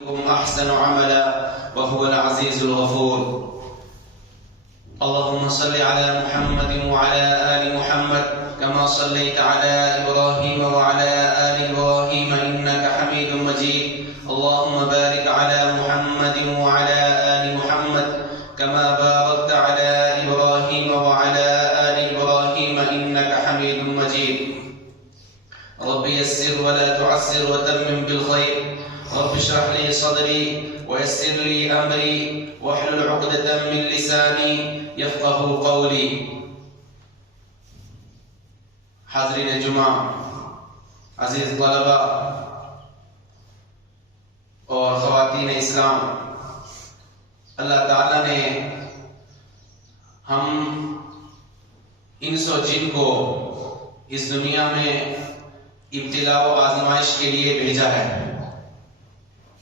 أحسن عملا وهو العزيز الغفور. اللهم صل على محمد وعلى آل محمد كما صليت على إبراهيم وعلى آل إبراهيم إنك حميد مجيد. اللهم بارك على محمد وعلى آل محمد كما باركت على إبراهيم وعلى آل إبراهيم إنك حميد مجيد. رب يسر ولا تعسر وتمم بالخير. رب اشرح لي صدري ويسر لي امري واحلل عقدة من لساني يفقهوا قولي. حاضرین جمعہ، عزیز طلبہ اور خواتین اسلام، اللہ تعالیٰ نے ہم انس و جن کو اس دنیا میں ابتلا و آزمائش کے لیے بھیجا ہے.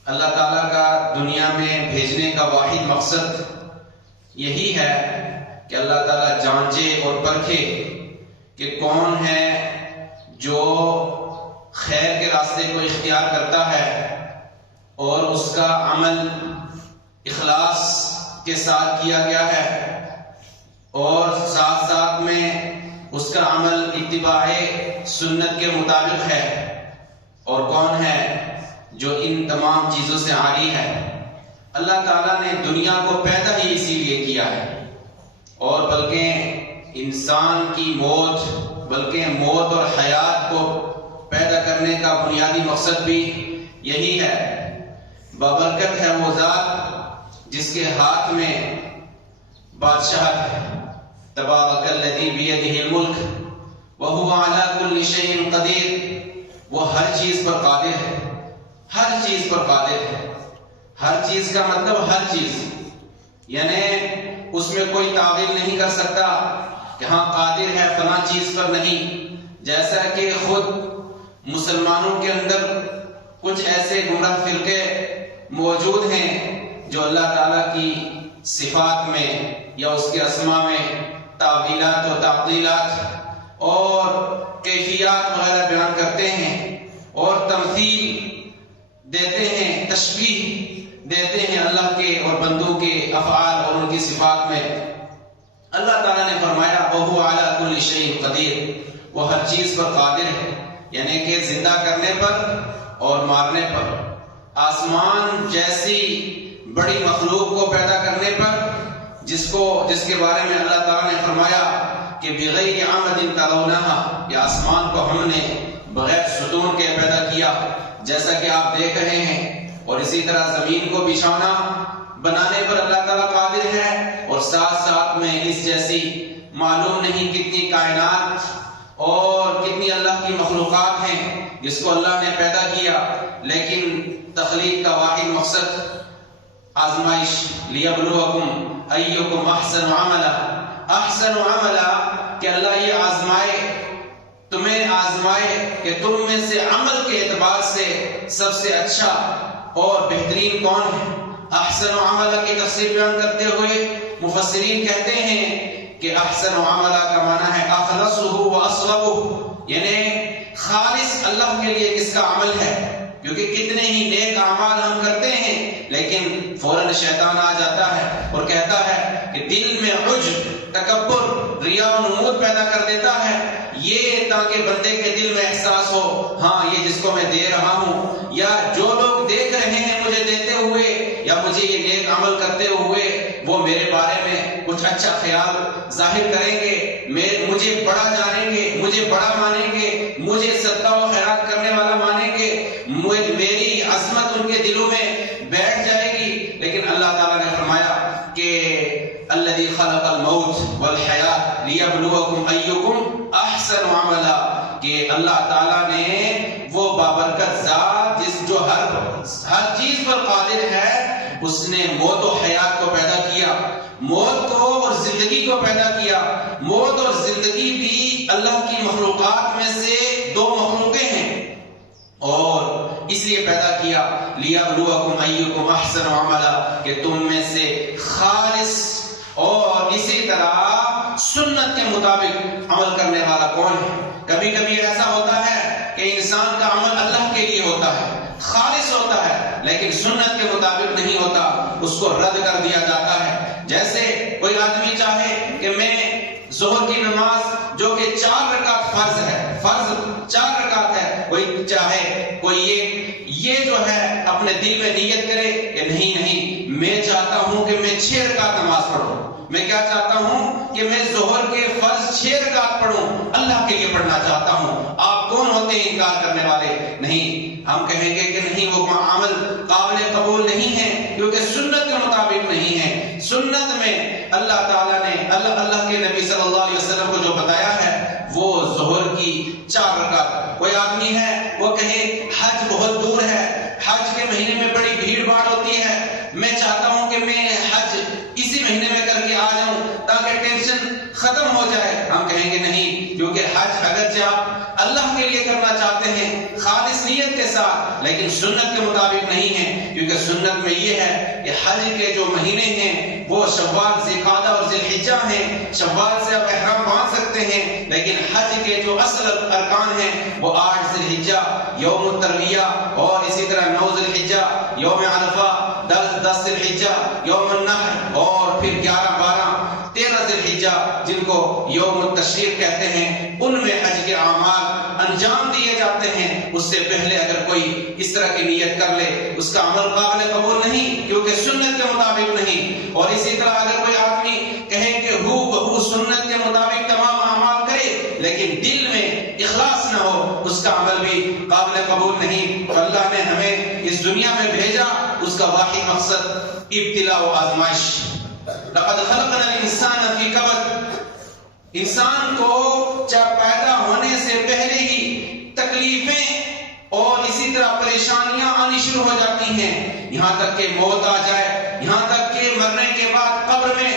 اللہ تعالیٰ کا دنیا میں بھیجنے کا واحد مقصد یہی ہے کہ اللہ تعالیٰ جانچے اور پرکھے کہ کون ہے جو خیر کے راستے کو اختیار کرتا ہے اور اس کا عمل اخلاص کے ساتھ کیا گیا ہے اور ساتھ ساتھ میں اس کا عمل اتباع سنت کے مطابق ہے، اور کون ہے جو ان تمام چیزوں سے عاری ہے. اللہ تعالیٰ نے دنیا کو پیدا ہی اسی لیے کیا ہے، اور بلکہ انسان کی موت اور حیات کو پیدا کرنے کا بنیادی مقصد بھی یہی ہے. بابرکت ہے وہ ذات جس کے ہاتھ میں بادشاہت ہے. تبارک الذی بیدہ الملک وہو علی کل شیء قدیر. وہ ہر چیز پر قادر ہے، ہر چیز پر قادر ہے. ہر چیز کا مطلب ہر چیز، یعنی اس میں کوئی تعویل نہیں کر سکتا کہ ہاں قادر ہے فلاں چیز پر نہیں. جیسا کہ خود مسلمانوں کے اندر کچھ ایسے گمراہ فرقے موجود ہیں جو اللہ تعالیٰ کی صفات میں یا اس کے اسماء میں تعویلات و تعطیلات اور کیفیات وغیرہ بیان کرتے ہیں اور تمثیل دیتے ہیں، تشبیہ دیتے ہیں اللہ کے اور بندوں کے افعال اور ان کی صفات میں. اللہ تعالیٰ نے فرمایا وَهُوَ عَلَى كُلِّ شَيْءٍ قَدِيرٌ. وہ ہر چیز پر قادر ہے، یعنی کہ زندہ کرنے پر اور مارنے پر، آسمان جیسی بڑی مخلوق کو پیدا کرنے پر جس کے بارے میں اللہ تعالیٰ نے فرمایا کہ بغیر عمد ترونها، یہ آسمان کو ہم نے بغیر ستون کے پیدا کیا جیسا کہ آپ دیکھ رہے ہیں، اور اسی طرح زمین کو بچھونا بنانے پر اللہ تعالیٰ قادر ہے، اور ساتھ ساتھ میں اس جیسی معلوم نہیں کتنی کائنات اور کتنی اللہ کی مخلوقات ہیں جس کو اللہ نے پیدا کیا. لیکن تخلیق کا واحد مقصد آزمائش، لیبلوکم ایکم احسن عملا. احسن عملا کہ اللہ یہ تمہیں آزمائے کہ تم میں سے عمل کے اعتبار سے سب سے اچھا اور بہترین کون ہے. احسن عملہ کی تفسیر بیان کرتے ہوئے مفسرین کہتے ہیں کہ احسن عملہ کا معنی ہے اخلصہ و اصوبہ، یعنی خالص اللہ کے لیے کس کا عمل ہے. کیونکہ کتنے ہی نیک اعمال ہم کرتے ہیں لیکن فوراً شیطان آ جاتا ہے اور کہتا ہے کہ دل میں عجب، تکبر، ریا و نمود پیدا کر دیتا ہے، یہ تاکہ بندے کے دل میں احساس ہو ہاں یہ جس کو میں دے رہا ہوں یا جو لوگ دیکھ رہے ہیں مجھے دیتے ہوئے یا مجھے یہ نیک عمل کرتے ہوئے وہ میرے بارے میں کچھ اچھا خیال ظاہر کریں گے، مجھے بڑا جانیں گے، مجھے بڑا مانیں گے، مجھے صدقہ و خیرات کرنے والا مانیں گے، میری عظمت ان کے دلوں میں بیٹھ جائے گی. لیکن اللہ تعالیٰ نے فرمایا کہ الذی خلق الموت والحیات لیبلوکم ایکم احسن عملا، کہ اللہ تعالیٰ نے وہ بابرکت ذات جو ہر چیز پر قادر ہے، اس نے موت و حیات کو پیدا کیا، موت کو اور زندگی کو پیدا کیا. موت اور زندگی بھی اللہ کی مخلوقات میں سے دو مخلوقیں ہیں اور اس لیے پیدا کیا لیبلوکم ایکم احسن عملا کہ تم میں سے خالص اور اسی طرح سنت کے مطابق عمل کرنے والا کون ہے. کبھی کبھی ایسا ہوتا ہے کہ انسان کا عمل اللہ کے لیے ہوتا ہے، خالص ہوتا ہے، لیکن سنت کے مطابق نہیں ہوتا، اس کو رد کر دیا جاتا ہے۔ جیسے کوئی آدمی چاہے کہ میں ظہر کی نماز جو کہ 4 رکعت فرض ہے، فرض 4 رکعت ہے، کوئی چاہے کوئی یہ جو ہے اپنے دل میں نیت کرے کہ نہیں میں چاہتا ہوں کہ میں 6 رکعت نماز پڑھوں، میں کیا چاہتا ہوں کہ میں ظہر کے فرض 6 رکعت پڑھوں، اللہ کے لیے پڑھنا چاہتا ہوں۔ آپ کون ہوتے ہیں انکار کرنے والے؟ نہیں، ہم کہیں گے کہ نہیں، وہ عمل قابل قبول نہیں ہے کیونکہ سنت کے مطابق نہیں ہے۔ سنت میں اللہ تعالیٰ نے اللہ کے نبی صلی اللہ علیہ وسلم کو جو بتایا ہے وہ ظہر کی 4 رکعت۔ کوئی آدمی ہے وہ کہے حج بہت دور ہے، حج کے مہینے میں بڑی بھیڑ بھاڑ ہوتی ہے، میں چاہتا ہوں کہ میں حج اسی مہینے میں کر کے آ جاؤں تاکہ ٹینشن ختم ہو جائے۔ ہم کہیں گے نہیں، کیونکہ حج اگرچہ آپ اللہ کے لیے کرنا چاہتے ہیں خالص نیت کے ساتھ، لیکن سنت کے مطابق نہیں ہے، کیونکہ سنت میں یہ ہے کہ حج کے جو مہینے ہیں وہ شوال، ذوالقعدہ اور ذی الحجہ ہیں۔ شوال سے آپ احرام باندھ سکتے ہیں، لیکن حج کے جو اصل ارکان ہیں وہ 8 ذی الحجہ یوم الترویہ، اور اسی طرح 9 ذی الحجہ یوم عرفہ، 10 ذی الحجہ یوم النحر، اور پھر 11، 12، 13 ذی الحجہ جن کو یوم التشریق کہتے ہیں، ان میں حج کے اعمال انجام دیے جاتے ہیں۔ اس سے پہلے اگر کوئی اس طرح کی نیت کر لے اس کا عمل قابل قبول نہیں، کیونکہ سنت کے مطابق نہیں۔ اور اسی طرح اگر کوئی آدمی کہے کہ ہو بہو سنت کے مطابق تمام اعمال کرے لیکن دل میں اخلاص نہ ہو، اس کا عمل بھی قابل قبول نہیں۔ اللہ نے ہمیں اس دنیا میں بھیجا، اس کا واحد مقصد ابتلاء و آزمائش۔ لقد خلقنا الانسان فی کبد، انسان کو جب پیدا ہونے سے پہلے ہی تکلیفیں اور اسی طرح پریشانیاں آنی شروع ہو جاتی ہیں، یہاں تک کہ موت آ جائے، یہاں تک کہ مرنے کے بعد قبر میں،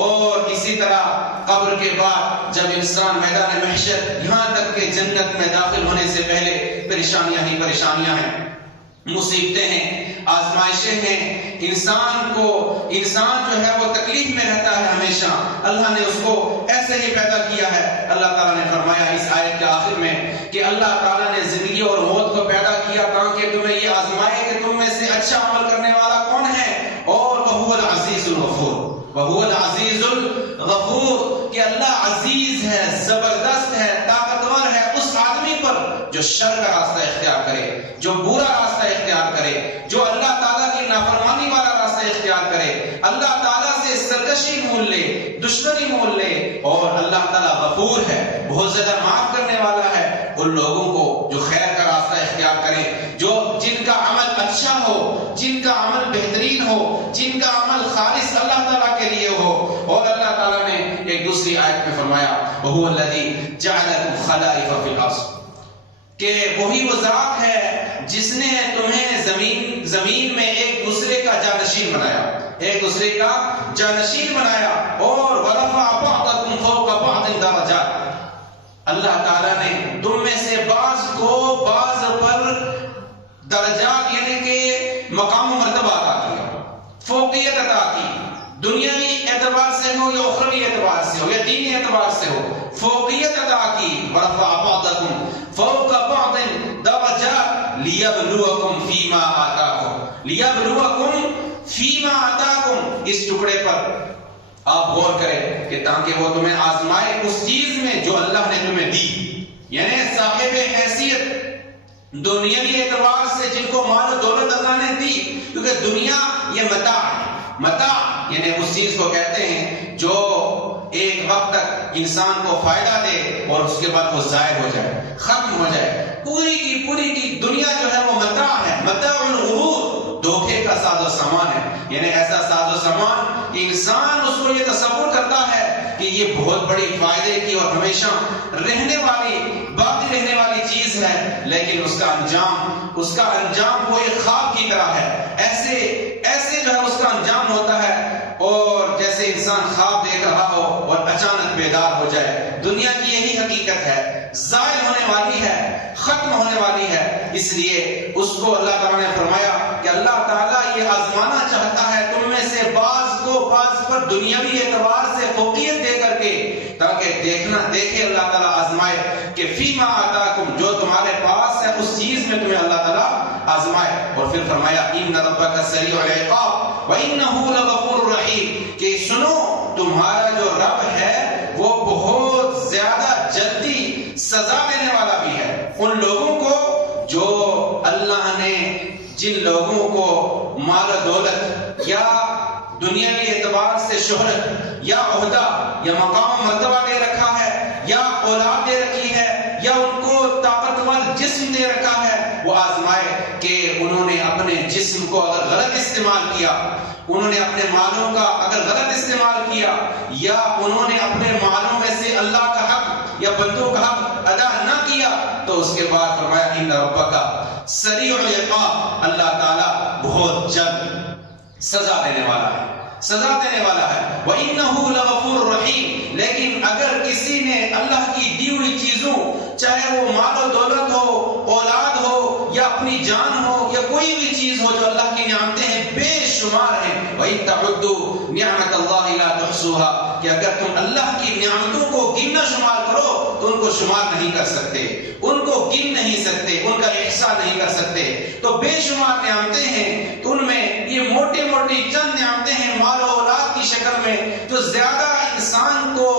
اور اسی طرح قبر کے بعد جب انسان میدان محشر، یہاں تک کہ جنت میں داخل ہونے سے پہلے پریشانیاں ہی پریشانیاں ہیں، مصیبتیں ہیں، آزمائشیں ہیں۔ انسان جو ہے وہ تکلیف میں رہتا ہے ہمیشہ، اللہ نے اس کو ایسے ہی پیدا کیا ہے۔ اللہ تعالیٰ نے فرمایا اس آیت کے آخر میں کہ اللہ تعالیٰ نے زندگی اور موت کو پیدا کیا تاکہ تمہیں یہ آزمائے کہ تم میں سے اچھا عمل کرنے والا کون ہے، اور وَهُوَ الْعَزِيزُ الْغَفُورُ، وَهُوَ الْعَزِيزُ الْغَفُورُ، کہ اللہ عزیز ہے، زبردست ہے، طاقتور ہے اس آدمی پر جو شر کا راستہ اختیار کرے، جو برا راستہ اختیار کرے، جو اللہ تعالیٰ کی نافرمانی والا راستہ اختیار کرے، اللہ تعالیٰ سے سرکشی مول لے، دشمنی مول لے، اور اللہ تعالیٰ غفور ہے، بہت زیادہ معاف کرنے والا ہے ان لوگوں کو جو خیر کا راستہ اختیار کریں، جن کا عمل اچھا ہو، جن کا عمل بہترین ہو، جن کا عمل خالص اللہ تعالیٰ کے لیے ہو۔ اور اللہ تعالیٰ نے ایک دوسری آیت میں فرمایا وَهُوَ الَّذِي جَعَلَكُمْ خَلَائِفَ فِي الْأَرْضِ، کہ وہی وہ ذات ہے جس نے تمہیں زمین میں ایک دوسرے کا جانشین بنایا، ایک دوسرے کا جانشین بنایا، اور وَرَفَعَ بَعْضَكُمْ فَوْقَ بَعْضٍ دَرَجَاتٍ، اللہ تعالیٰ نے تم میں سے بعض کو بعض پر درجات یعنی کہ مقام و مرتبہ عطا کیا، فوقیت عطا کی، دنیاوی اعتبار سے ہو یا اخروی اعتبار سے ہو یا دینی اعتبار سے ہو، فوقیت عطا کی۔ وَرَفَعَ بَعْضَكُمْ فَوْقَ بَعْضٍ دَرَجَاتٍ لِيَبْلُوَكُمْ فِي مَا آتَاكُمْ، لِيَبْلُوَكُمْ فِي مَا آتَاكُمْ، اس ٹکڑے پر آپ غور کریں کہ تاکہ وہ تمہیں آزمائے اس چیز میں جو اللہ نے تمہیں دی، یعنی صاحب حیثیت دنیاوی اعتبار سے جن کو مال و دولت اللہ نے دی، کیونکہ دنیا یہ متاع یعنی اس چیز کو کہتے ہیں جو ایک وقت تک انسان کو فائدہ دے اور اس کے بعد وہ ضائع ہو جائے، ختم ہو جائے۔ پوری کی دنیا جو ہے وہ متاع ہے، متاع الغرور، دھوکے کا ساز و سامان ہے، یعنی ایسا ساز و سامان کہ انسان اس کو یہ تصور کرتا ہے کہ یہ بہت بڑی فائدے کی اور ہمیشہ رہنے والی، باقی رہنے والی چیز ہے، لیکن اس کا انجام وہ ایک خواب کی طرح ہے، ایسے جو ہے اس کا انجام ہوتا ہے، اور جیسے انسان خواب دیکھ رہا ہو اور اچانک بیدار ہو جائے۔ دنیا کی یہی حقیقت ہے، زائل ہونے والی ہے، ختم ہونے والی ہے۔ اس لیے اس کو اللہ تعالیٰ نے فرمایا کہ اللہ تعالیٰ یہ آزمانا چاہتا ہے تم میں سے بعض کو بعض پر دنیاوی اعتبار سے فوقیت دے کر کے، تاکہ دیکھے اللہ تعالیٰ آزمائے کہ فیما آتاکم، جو تمہارے پاس ہے اس چیز میں تمہیں اللہ تعالیٰ آزمائے. اور پھر فرمایا ان ربک سریع العقاب وانہ لغفور رحیم، کہ سنو تمہارا جو رب ہے وہ بہت زیادہ جلدی سزا دینے والا بھی ہے ان لوگوں کو جو اللہ نے جن لوگوں کو مال و دولت یا دنیاوی اعتبار سے شہرت یا عہدہ یا مقام و مرتبہ دے رکھا ہے یا اولاد دے رکھی ہے یا ان کو طاقتور جسم دے رکھا ہے، وہ آزمائے کہ انہوں نے اپنے جسم کو اگر غلط استعمال کیا، انہوں نے اپنے مالوں کا اگر غلط استعمال کیا، یا انہوں نے اپنے مالوں میں سے اللہ کا حق یا بندوں کا حق ادا نہ کیا، تو اس کے بعد فرمایا ان ربک سریع العقاب، اللہ تعالیٰ بہت جلد سزا دینے والا ہے، سزا دینے والا ہے. وَإِنَّهُ لَغَفُورٌ رَحِيمٌ، لیکن اگر کسی نے اللہ کی دی ہوئی چیزوں، چاہے وہ مال و دولت ہو، اولاد ہو یا اپنی جان ہو یا کوئی بھی چیز ہو جو اللہ کی نعمتیں ہیں بے شمار ہیں، وَإِن تَعُدُّوا نِعْمَةَ اللَّهِ لَا تُحْصُوهَا، کہ اگر تم اللہ کی نعمتوں کو گننا شمار کرو تو ان کو شمار نہیں کر سکتے، ان کو گن نہیں سکتے، ان کا احصاء نہیں کر سکتے. تو بے شمار نعمتیں ہیں، تو ان میں یہ موٹی موٹی چند نعمتیں ہیں مال و اولاد کی شکل میں جو زیادہ انسان کو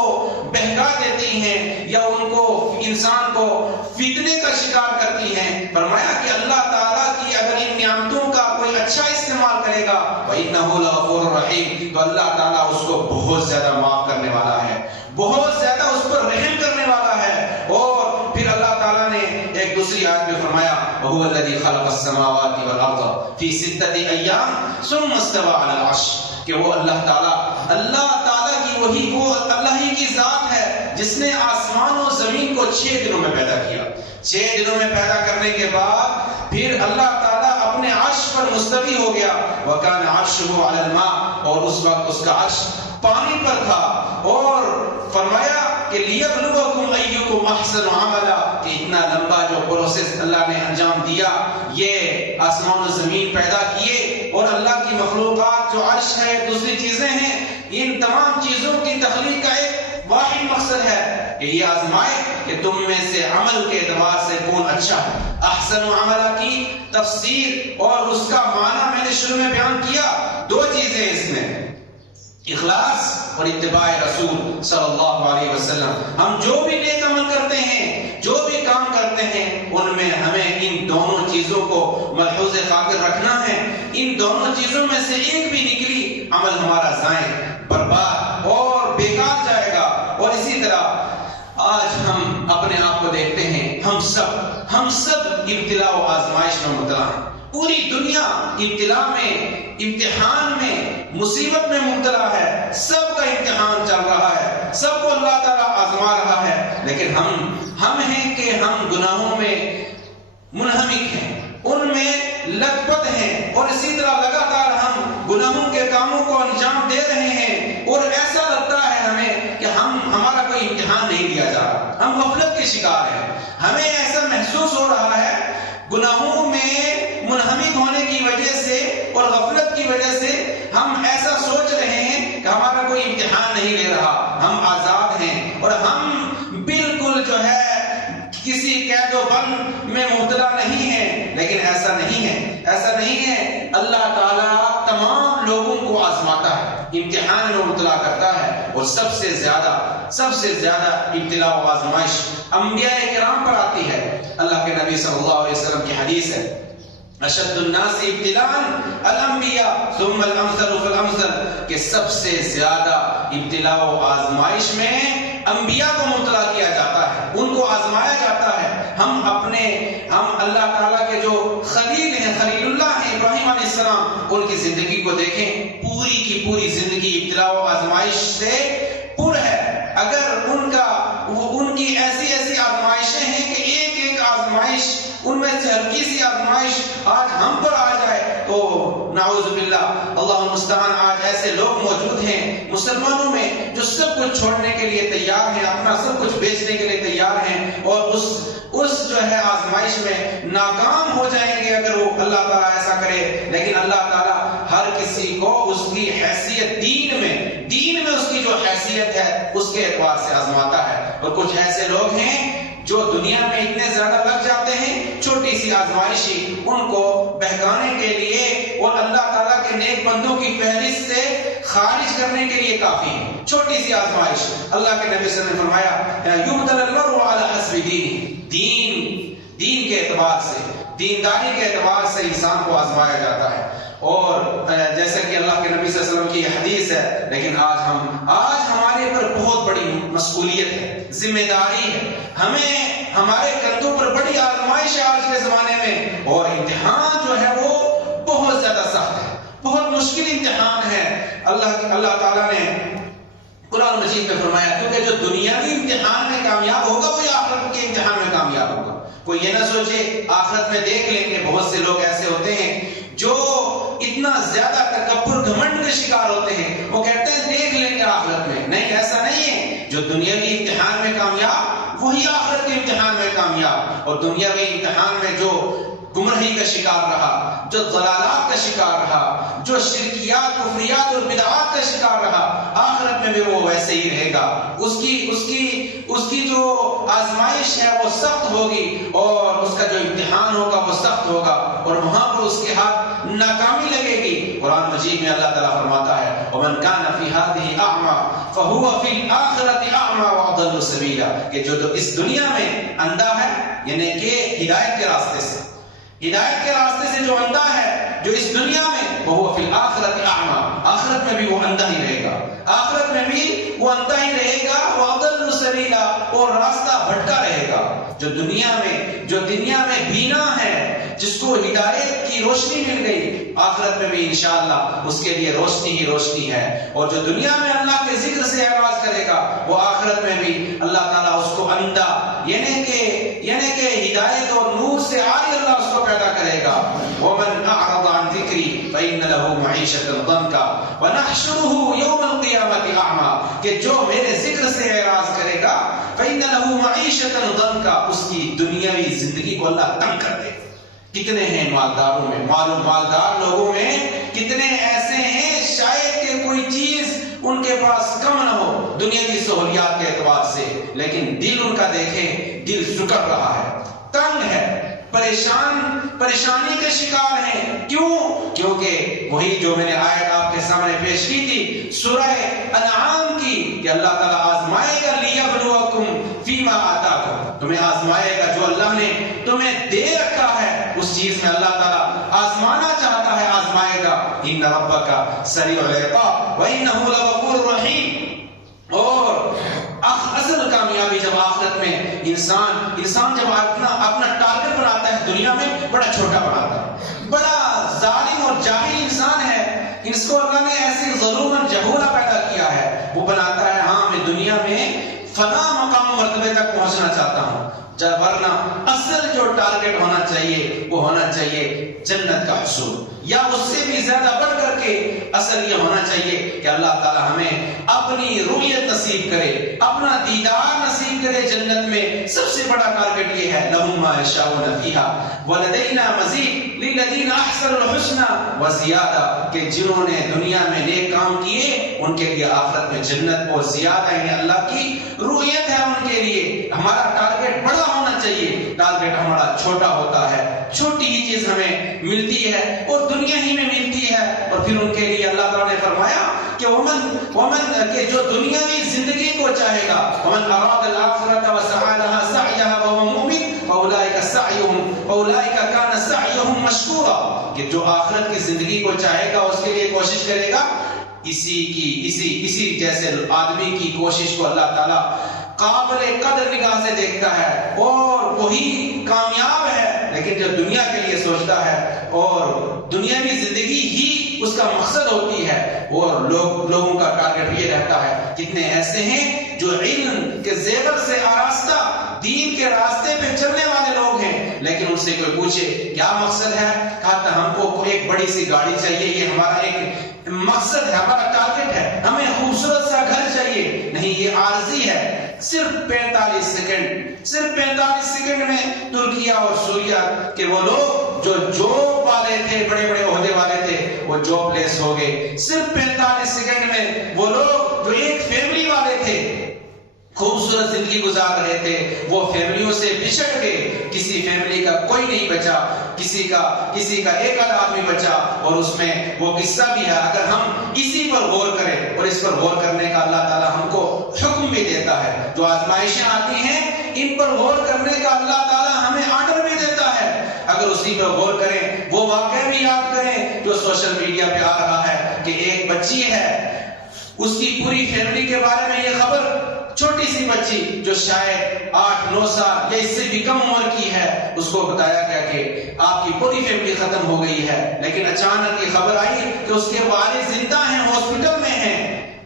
بہکا دیتی ہیں یا ان کو انسان کو فتنے کا شکار کرتی ہیں. فرمایا کہ اللہ تعالیٰ کی اگر ان نعمتوں کا کوئی اچھا استعمال کرے گا وَإِنَّهُ لَغَفُورٌ رَحِيمٌ، تو اللہ تعالیٰ اس کو بہت زیادہ معاف کرنے والا ہے، بہت زیادہ اس پر رحم کرنے والا ہے. اور پھر اللہ تعالیٰ نے ایک دوسری آیت میں فرمایا وَهُوَ الَّذِي خَلَقَ السَّمَاوَاتِ وَالْأَرْضَ فِي سِتَّةِ أَيَّامٍ ثُمَّ اسْتَوَىٰ عَلَى الْعَرْشِ، کہ وہ اللہ تعالیٰ کی وہی وہ اللہ ہی کی ذات ہے جس نے آسمان و زمین کو 6 دنوں میں پیدا کیا. 6 دنوں میں پیدا کرنے کے بعد پھر اللہ تعالیٰ اپنے عرش پر مستوی ہو گیا. وَكَانَ عَرْشُهُ عَلَى الْمَاءِ، اور اس وقت اس کا عرش پانی پر تھا. اور فرمایا کہ لِيَبْلُوَكُمْ أَيُّكُمْ أَحْسَنُ عَمَلًا، کہ اتنا لمبا جو پروسیس اللہ نے انجام دیا، یہ آسمان و زمین پیدا کیے اور اللہ کی مخلوقات جو عرش ہے دوسری چیزیں ہیں، ان تمام چیزوں کی تخلیق کا ایک واحد مقصد ہے کہ یہ آزمائے کہ تم میں سے عمل کے اعتبار سے کون اچھا ہے. احسن عملہ کی تفسیر اور اس کا معنی میں نے شروع میں بیان کیا. 2 چیزیں اس میں، اخلاص اور اتباع رسول صلی اللہ علیہ وسلم. ہم جو بھی نیک عمل کرتے ہیں، جو بھی کام کرتے ہیں، ان میں ہمیں ان دونوں چیزوں کو ملحوظ خاطر رکھنا ہے. ان دونوں چیزوں میں سے ایک بھی نکلی عمل ہمارا ضائع، برباد اور بیکار جائے گا. اور اسی طرح آج ہم اپنے آپ کو دیکھتے ہیں، ہم سب ابتلا و آزمائش میں مبتلا ہیں. پوری دنیا ابتلا میں، امتحان میں، مصیبت میں مبتلا ہے. سب کا امتحان چل رہا ہے، سب کو اللہ تعالیٰ آزما رہا ہے. لیکن ہم ہیں کہ ہم گناہوں میں منہمک ہیں، ان میں لت پت ہیں، اور اسی طرح لگاتار ہم گناہوں کے کاموں کو انجام دے رہے ہیں. اور ایسا لگتا ہے ہمیں کہ ہمارا کوئی امتحان نہیں لیا جا رہا، ہم غفلت کے شکار ہیں. ہمیں ایسا محسوس ہو رہا ہے گناہوں میں منہمک ہونے کی وجہ سے اور غفلت کی وجہ سے ہم ایسا سوچ رہے ہیں کہ ہمارا کوئی امتحان نہیں لے رہا، ہم آزاد ہیں اور ہم بالکل جو ہے کسی قید و بند میں مبتلا نہیں ہیں. لیکن ایسا نہیں ہے، ایسا نہیں ہے. اللہ تعالیٰ تمام لوگوں کو آزماتا ہے، امتحان میں مبتلا کرتا ہے. اور سب سے زیادہ ابتلا و آزمائش انبیاء کرام پر آتی ہے. اللہ کے نبی صلی اللہ علیہ وسلم کی حدیث ہے اشد الناس ابتلاء الانبیاء ثم الامثل فالامثل، کہ سب سے زیادہ ابتلا و آزمائش میں انبیاء کو مبتلا کیا جاتا ہے، ان کو آزمایا جاتا ہے. ہم اللہ تعالیٰ کے جو خلیل ہیں، خلیل اللہ ہیں ابراہیم علیہ السلام، ان کی زندگی کو دیکھیں، پوری کی پوری زندگی ابتلا و آزمائش سے پر ہے. اگر ان کی ایسی آزمائشیں ہیں کہ ایک آزمائش ان میں سے ہلکی سی آزمائش آج ہم پر آ جائے تو نعوذ باللہ، اللہ المستعان. آج ایسے لوگ موجود ہیں مسلمانوں میں جو سب کچھ چھوڑنے کے لیے تیار ہیں، اپنا سب کچھ بیچنے کے لیے تیار ہیں، اور اس جو ہے آزمائش میں ناکام ہو جائیں گے اگر وہ اللہ تعالیٰ ایسا کرے. لیکن اللہ تعالیٰ ہر کسی کو اس کی حیثیت دین میں اس کی جو حیثیت ہے اس کے اعتبار سے آزماتا ہے. اور کچھ ایسے لوگ ہیں جو دنیا میں اتنے زیادہ لگ جاتے ہیں، چھوٹی سی آزمائشی ان کو بہکانے کے لیے اور اللہ تعالیٰ کے نیک بندوں کی فہرست سے خارج کرنے کے لیے کافی ہے۔ چھوٹی سی آزمائش، اللہ کے نبی صلی اللہ علیہ وسلم نے فرمایا یبتلی المرء علی حسب دینہ، دین کے اعتبار سے، دینداری کے اعتبار سے انسان کو آزمایا جاتا ہے۔ اور جیسا کہ اللہ کے نبی صلی اللہ علیہ وسلم کی یہ حدیث ہے، لیکن آج ہمارے پر بہت بڑی مسئولیت ہے، ذمہ داری ہے، ہمارے کندھوں پر بڑی آزمائش ہے آج کے زمانے میں، اور امتحان جو ہے وہ بہت زیادہ سخت ہے، بہت مشکل امتحان ہے۔ اللہ تعالیٰ نے قرآن مجید میں فرمایا کیونکہ جو دنیاوی امتحان میں کامیاب ہوگا وہ آخرت کے امتحان میں کامیاب ہوگا۔ کوئی یہ نہ سوچے آخرت میں دیکھ لیں گے، بہت سے لوگ ایسے ہوتے ہیں جو اتنا زیادہ تکبر گھمنڈ کے شکار ہوتے ہیں، وہ کہتے ہیں دیکھ لیں گے آخرت میں۔ نہیں، ایسا نہیں ہے۔ جو دنیاوی امتحان میں کامیاب وہی آخرت کے امتحان میں کامیاب، اور دنیاوی امتحان میں جو گمراہی کا شکار رہا، جو ضلالات کا شکار رہا، جو شرکیات، کفریات اور بدعات کا شکار رہا، آخرت میں بھی وہ ویسے ہی رہے گا۔ اس کی جو آزمائش ہے وہ سخت ہوگی، اور اس کا جو امتحان ہوگا وہ سخت ہوگا، اور وہاں پر اس کے ہاتھ ناکامی لگے گی۔ قرآن مجید میں اللہ تعالیٰ فرماتا ہے وَمَنْ كَانَ فِي هَذِهِ أَعْمَى فَهُوَ فِي الْآخِرَةِ أَعْمَى وَأَضَلُّ سَبِيلًا، کہ جو اس دنیا میں اندھا ہے، یعنی کہ ہدایت کے راستے سے جو اندھا ہے، جو اس دنیا میں وَهُوَ فِي الْآخِرَةِ أَعْمَى، آخرت میں بھی وہ اندھا ہی رہے گا، آخرت میں بھی وہ اندھا ہی رہے گا، وَأَضَلُّ سَبِيلًا، اور راستہ بھٹکا رہے گا۔ جو دنیا میں بینا ہے، جس کو ہدایت کی روشنی مل گئی، آخرت میں بھی انشاءاللہ اس کے لیے روشنی ہی روشنی ہے، اور جو دنیا میں اللہ کے ذکر سے اعراض کرے گا وہ آخرت میں بھی اللہ تعالیٰ اس کو اندھا، یعنی کہ ہدایت اور نور سے عاری اللہ اس کو پیدا کرے گا۔ وَمَنْ أَعْرَضَ عَنْ ذِكْرِي فَإِنَّ لَهُ مَعِيشَةً ضَنْكًا وَنَحْشُرُهُ يَوْمَ الْقِيَامَةِ أَعْمَىٰ، کہ جو میرے ذکر سے اعراض کرے گا فَإِنَّ لَهُ مَعِيشَةً ضَنْكًا، اس کی دنیاوی زندگی کو اللہ تنگ کر دے۔ کتنے ہیں مالداروں میں، مالدار لوگوں میں کتنے ایسے ہیں شاید کہ کوئی چیز ان کے پاس کم نہ ہو دنیاوی سہولیات کے اعتبار سے، لیکن دل ان کا دیکھیں، دل سکڑ رہا ہے، تنگ ہے، پریشانی کے شکار ہیں۔ کیوں؟ کیونکہ وہی جو میں نے آیت آپ کے سامنے پیش کی تھی سورہ انعام کی، کہ اللہ تعالیٰ آزمائے گا لیبلوکم فیما آتاکم، تمہیں آزمائے گا جو اللہ نے تمہیں دے رکھا ہے، اس چیز میں اللہ تعالیٰ آزمانا چاہتا ہے، آزمائے گا۔ ان ربک سریع العقاب وانہ لغفور رحیم، اور اصل کامیابی جب آخرت میں انسان جب اپنا ٹارگٹ بناتا ہے دنیا میں بڑا چھوٹا بناتا ہے، بڑا ظالم اور جاہل انسان ہے، اس کو اللہ نے ایسے ظلم اور جہولہ پیدا کیا ہے، وہ بناتا ہے ہاں میں دنیا میں فلاں مقام مرتبے تک پہنچنا چاہتا ہوں، جب ورنہ اصل جو ٹارگٹ ہونا چاہیے وہ ہونا چاہیے جنت کا حصول، یا اس سے بھی زیادہ بڑھ کر کے اصل یہ ہونا چاہیے کہ اللہ تعالی ہمیں اپنی رؤیت نصیب کرے، اپنا دیدار نصیب کرے جنت میں۔ سب سے بڑا ٹارگٹ یہ ہے لَهُم مَا يَشَاءُونَ فِيهَا وَلَدَيْنَا مَزِيدٌ لِلَّذِينَ أَحْسَنُوا الْحُسْنَى وَزِيَادَةٌ، کہ جنہوں نے دنیا میں نیک کام کیے ان کے لیے آخرت میں جنت اور زیادہ، یعنی اللہ کی رؤیت ہے ان کے لیے۔ ہمارا ٹارگٹ بڑا ہونا چاہیے، ٹارگٹ ہمارا چھوٹا ہوتا ہے، چھوٹی ہی چیز ہمیں ملتی ہے اور دنیا ہی میں ملتی ہے، اور پھر ان کے لیے اللہ تعالیٰ نے فرمایا کہ ومن کہ جو دنیاوی زندگی کو چاہے گا، ومن اراد الآخرة وسعى لها سعيها وهو مؤمن فأولئك كان سعيهم مشكورا، کہ جو آخرت کی زندگی کو چاہے گا اس کے لیے کوشش کرے گا، اسی جیسے آدمی کی کوشش کو اللہ تعالیٰ قابل قدر نگاہ سے دیکھتا ہے اور وہی کامیاب ہے۔ لیکن جو دنیا کے لیے سوچتا ہے اور دنیاوی زندگی ہی اس کا مقصد ہوتی ہے، اور لوگوں کا ٹارگٹ یہ رہتا ہے۔ کتنے ایسے ہیں جو علم کے زیور سے آراستہ دین کے راستے پہ چلنے والے لوگ ہیں، لیکن ان سے کوئی پوچھے کیا مقصد ہے، کہتا ہم کو ایک بڑی سی گاڑی چاہیے، یہ ہمارا ایک مقصد ہے، ہمارا ٹارگٹ ہے، ہمیں خوبصورت سا گھر چاہیے۔ نہیں، یہ عارضی ہے۔ صرف 45 سیکنڈ میں ترکیہ اور سوریا کے وہ لوگ جو جاب والے تھے، بڑے بڑے عہدے والے تھے، وہ جاب لیس ہو گئے۔ صرف 45 سیکنڈ میں وہ لوگ جو ایک فیملی والے تھے، خوبصورت زندگی گزار رہے تھے، وہ فیملیوں سے بچھڑ گئے، کسی فیملی کا کوئی نہیں بچا، کسی کا ایک آدھ آدمی بچا، اور اس میں وہ قصہ بھی ہے۔ اگر ہم اسی پر غور کریں، اور اس پر غور کرنے کا اللہ تعالیٰ ہم کو حکم بھی دیتا ہے، جو آزمائشیں آتی ہیں ان پر غور کرنے کا اللہ تعالیٰ ہمیں آرڈر بھی دیتا ہے، اگر اسی پر غور کریں، وہ واقعہ بھی یاد کریں جو سوشل میڈیا پہ آ رہا ہے کہ ایک بچی ہے، اس کی پوری فیملی کے بارے میں یہ خبر، چھوٹی سی بچی جو شاید 8-9 سال یا اس سے بھی کم عمر کی ہے، اس کو بتایا گیا کہ آپ کی پوری فیملی ختم ہو گئی ہے، لیکن اچانک یہ خبر آئی کہ اس کے والد زندہ ہیں، ہاسپٹل میں ہیں،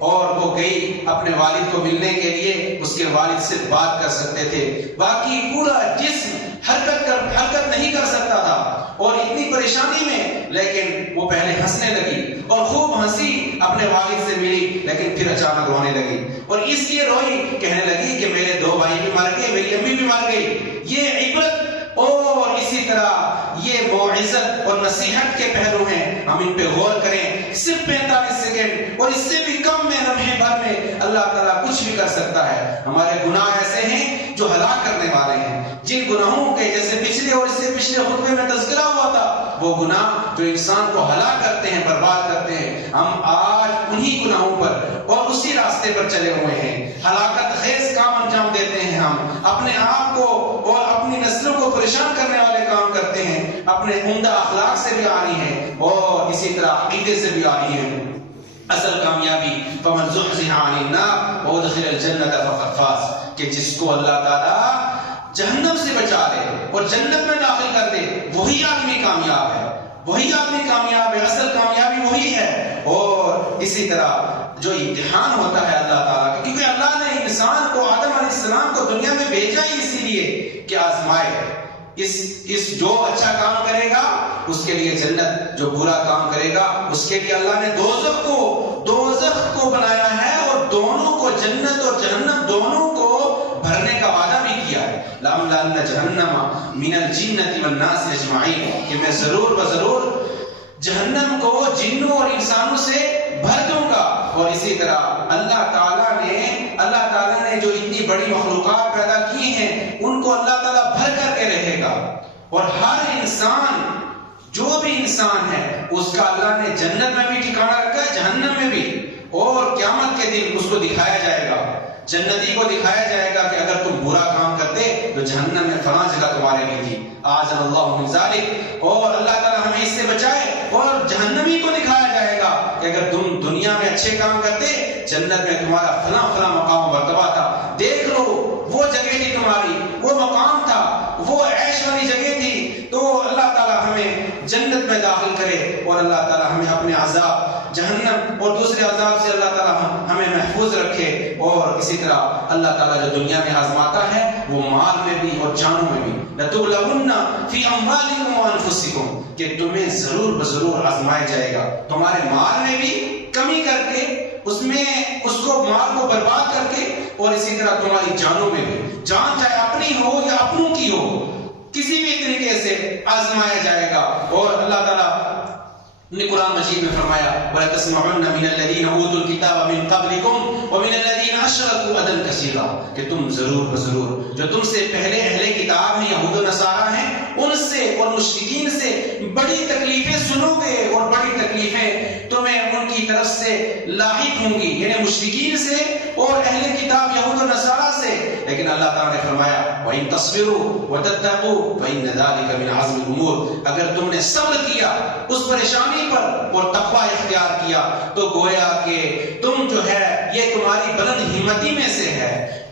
اور وہ گئی اپنے والد کو ملنے کے لیے، اس کے والد سے بات کر سکتے تھے، باقی پورا جسم حرکت نہیں کر سکتا تھا، اور اتنی پریشانی میں، لیکن وہ پہلے ہنسنے لگی اور خوب ہنسی، اپنے والد سے ملی، لیکن پھر اچانک رونے لگی، اور اس لیے روئی، کہنے لگی کہ میرے 2 بھائی بھی مر گئے، میری امی بھی مر گئی۔ یہ عبرت اور اسی طرح یہ موعظت اور نصیحت کے پہلو ہیں، ہم ان پہ غور کریں۔ صرف 45 سیکنڈ اور اس سے بھی کم میں، لمحے بھر میں اللہ تعالیٰ کچھ بھی کر سکتا ہے۔ ہمارے گناہ ایسے ہیں جو ہلاک کرنے والے ہیں، جن گناہوں کے جیسے پچھلے اور اس سے پچھلے خطبے میں تذکرہ ہوا تھا، وہ گناہ جو انسان کو ہلاک کرتے ہیں، برباد کرتے ہیں، ہم آج انہی گناہوں پر اور اسی راستے پر چلے ہوئے ہیں، ہلاکت خیز کام انجام دیتے ہیں، ہم اپنے آپ کو اور اپنی نسلوں کو پریشان کرنے والے کام کرتے ہیں، اپنے عمدہ اخلاق سے بھی آ رہی ہیں اور اسی طرح عقیدے سے بھی آ رہی ہیں۔ اصل کامیابی فمن زحزح عن النار وادخل الجنة فقد فاز، کہ جس کو اللہ تعالیٰ جہنم سے بچا لے اور جنت میں داخل کر دے، وہی آدمی کامیاب ہے، وہی آدمی کامیاب ہے، اصل کامیابی وہی ہے۔ اور اسی طرح جو امتحان ہوتا ہے اللہ تعالیٰ کا، کیونکہ اللہ نے انسان کو، آدم علیہ السلام کو دنیا میں بھیجا ہی اسی لیے کہ آزمائے، اس جو اچھا کام کرے گا اس کے لیے جنت، جو برا کام کرے گا اس کے لیے اللہ نے دوزخ کو بنایا ہے، اور دونوں کو، جنت اور جہنم دونوں کو بھرنے کا وعدہ بھی کیا ہے۔ لَأَمْلَأَنَّ جَهَنَّمَ مِنَ الْجِنَّةِ وَالنَّاسِ أَجْمَعِينَ، کہ میں ضرور جہنم کو جنوں اور انسانوں سے بھر دوں گا۔ اور اسی طرح اللہ تعالیٰ نے جو اتنی بڑی مخلوقات پیدا کی ہیں ان کو اللہ تعالیٰ بھر کر کے رہے گا، اور ہر انسان، جو بھی انسان ہے اس کا اللہ نے جنت میں بھی ٹھکانہ رکھا ہے، جہنم میں بھی، اور قیامت کے دن اس کو دکھایا جائے گا، جنتی کو دکھایا جائے گا کہ اگر تم برا کام کرتے تو جہنم میں فلاں جگہ تمہارے لیے تھی، اعاذنا اللہ من ذالک، اور اللہ تعالیٰ ہمیں اس سے بچائے۔ اور جہنمی کو دکھایا جائے گا کہ اگر تم دنیا میں اچھے کام کرتے، جنت میں تمہارا فلاں مقام و مرتبہ تھا، دیکھ لو وہ جگہ تھی تمہاری، وہ مقام تھا، وہ عیش والی جگہ تھی۔ تو اللہ تعالیٰ ہمیں جنت میں داخل کرے، اور اللہ تعالیٰ ہمیں اپنے عذاب جہنم اور دوسرے عذاب سے اللہ تعالیٰ ہمیں محفوظ رکھے۔ اور اسی طرح اللہ تعالیٰ جو دنیا میں آزماتا ہے وہ مال میں بھی اور جانوں میں بھی، لَتُبْلَوُنَّ فِي أَمْوَالِكُمْ وَأَنفُسِكُمْ، کہ تمہیں ضرور آزمایا جائے گا، تمہارے مال میں بھی کمی کر کے، اس کو مال کو برباد کر کے، اور اسی طرح تمہاری جانوں میں بھی، جان چاہے اپنی ہو یا اپنوں کی ہو، کسی بھی طریقے سے آزمایا جائے گا۔ اور اللہ تعالیٰ نے قرآن مجید میں فرمایا وَلَتَسْمَعُنَّ مِنَ الَّذِينَ أُوتُوا الْكِتَابَ مِنْ قَبْلِكُمْ وَمِنَ الَّذِينَ أَشْرَكُوا أَذًى كَثِيرًا، کہ تم ضرور جو تم سے پہلے اہل کتاب ہیں، یہود و نصارہ ہیں، ان سے اور مشرکین سے بڑی تکلیفیں سنو گے، اور بڑی تکلیفیں تمہیں ان کی طرف سے لاحق ہوں گی، یعنی مشرکین سے اور اہل کتاب یہود و نصارہ سے۔ لیکن اللہ تعالیٰ نے فرمایا وَإِن تَصْبِرُوا وَتَتَّقُوا فَإِنَّ ذَلِكَ مِنْ عَزْمِ الْأُمُورِ، اگر تم نے صبر کیا اس پریشانی پر اور تقوی اختیار کیا تو گویا کہ تم جو ہے یہ تمہاری بلند ہمتی میں سے ہے،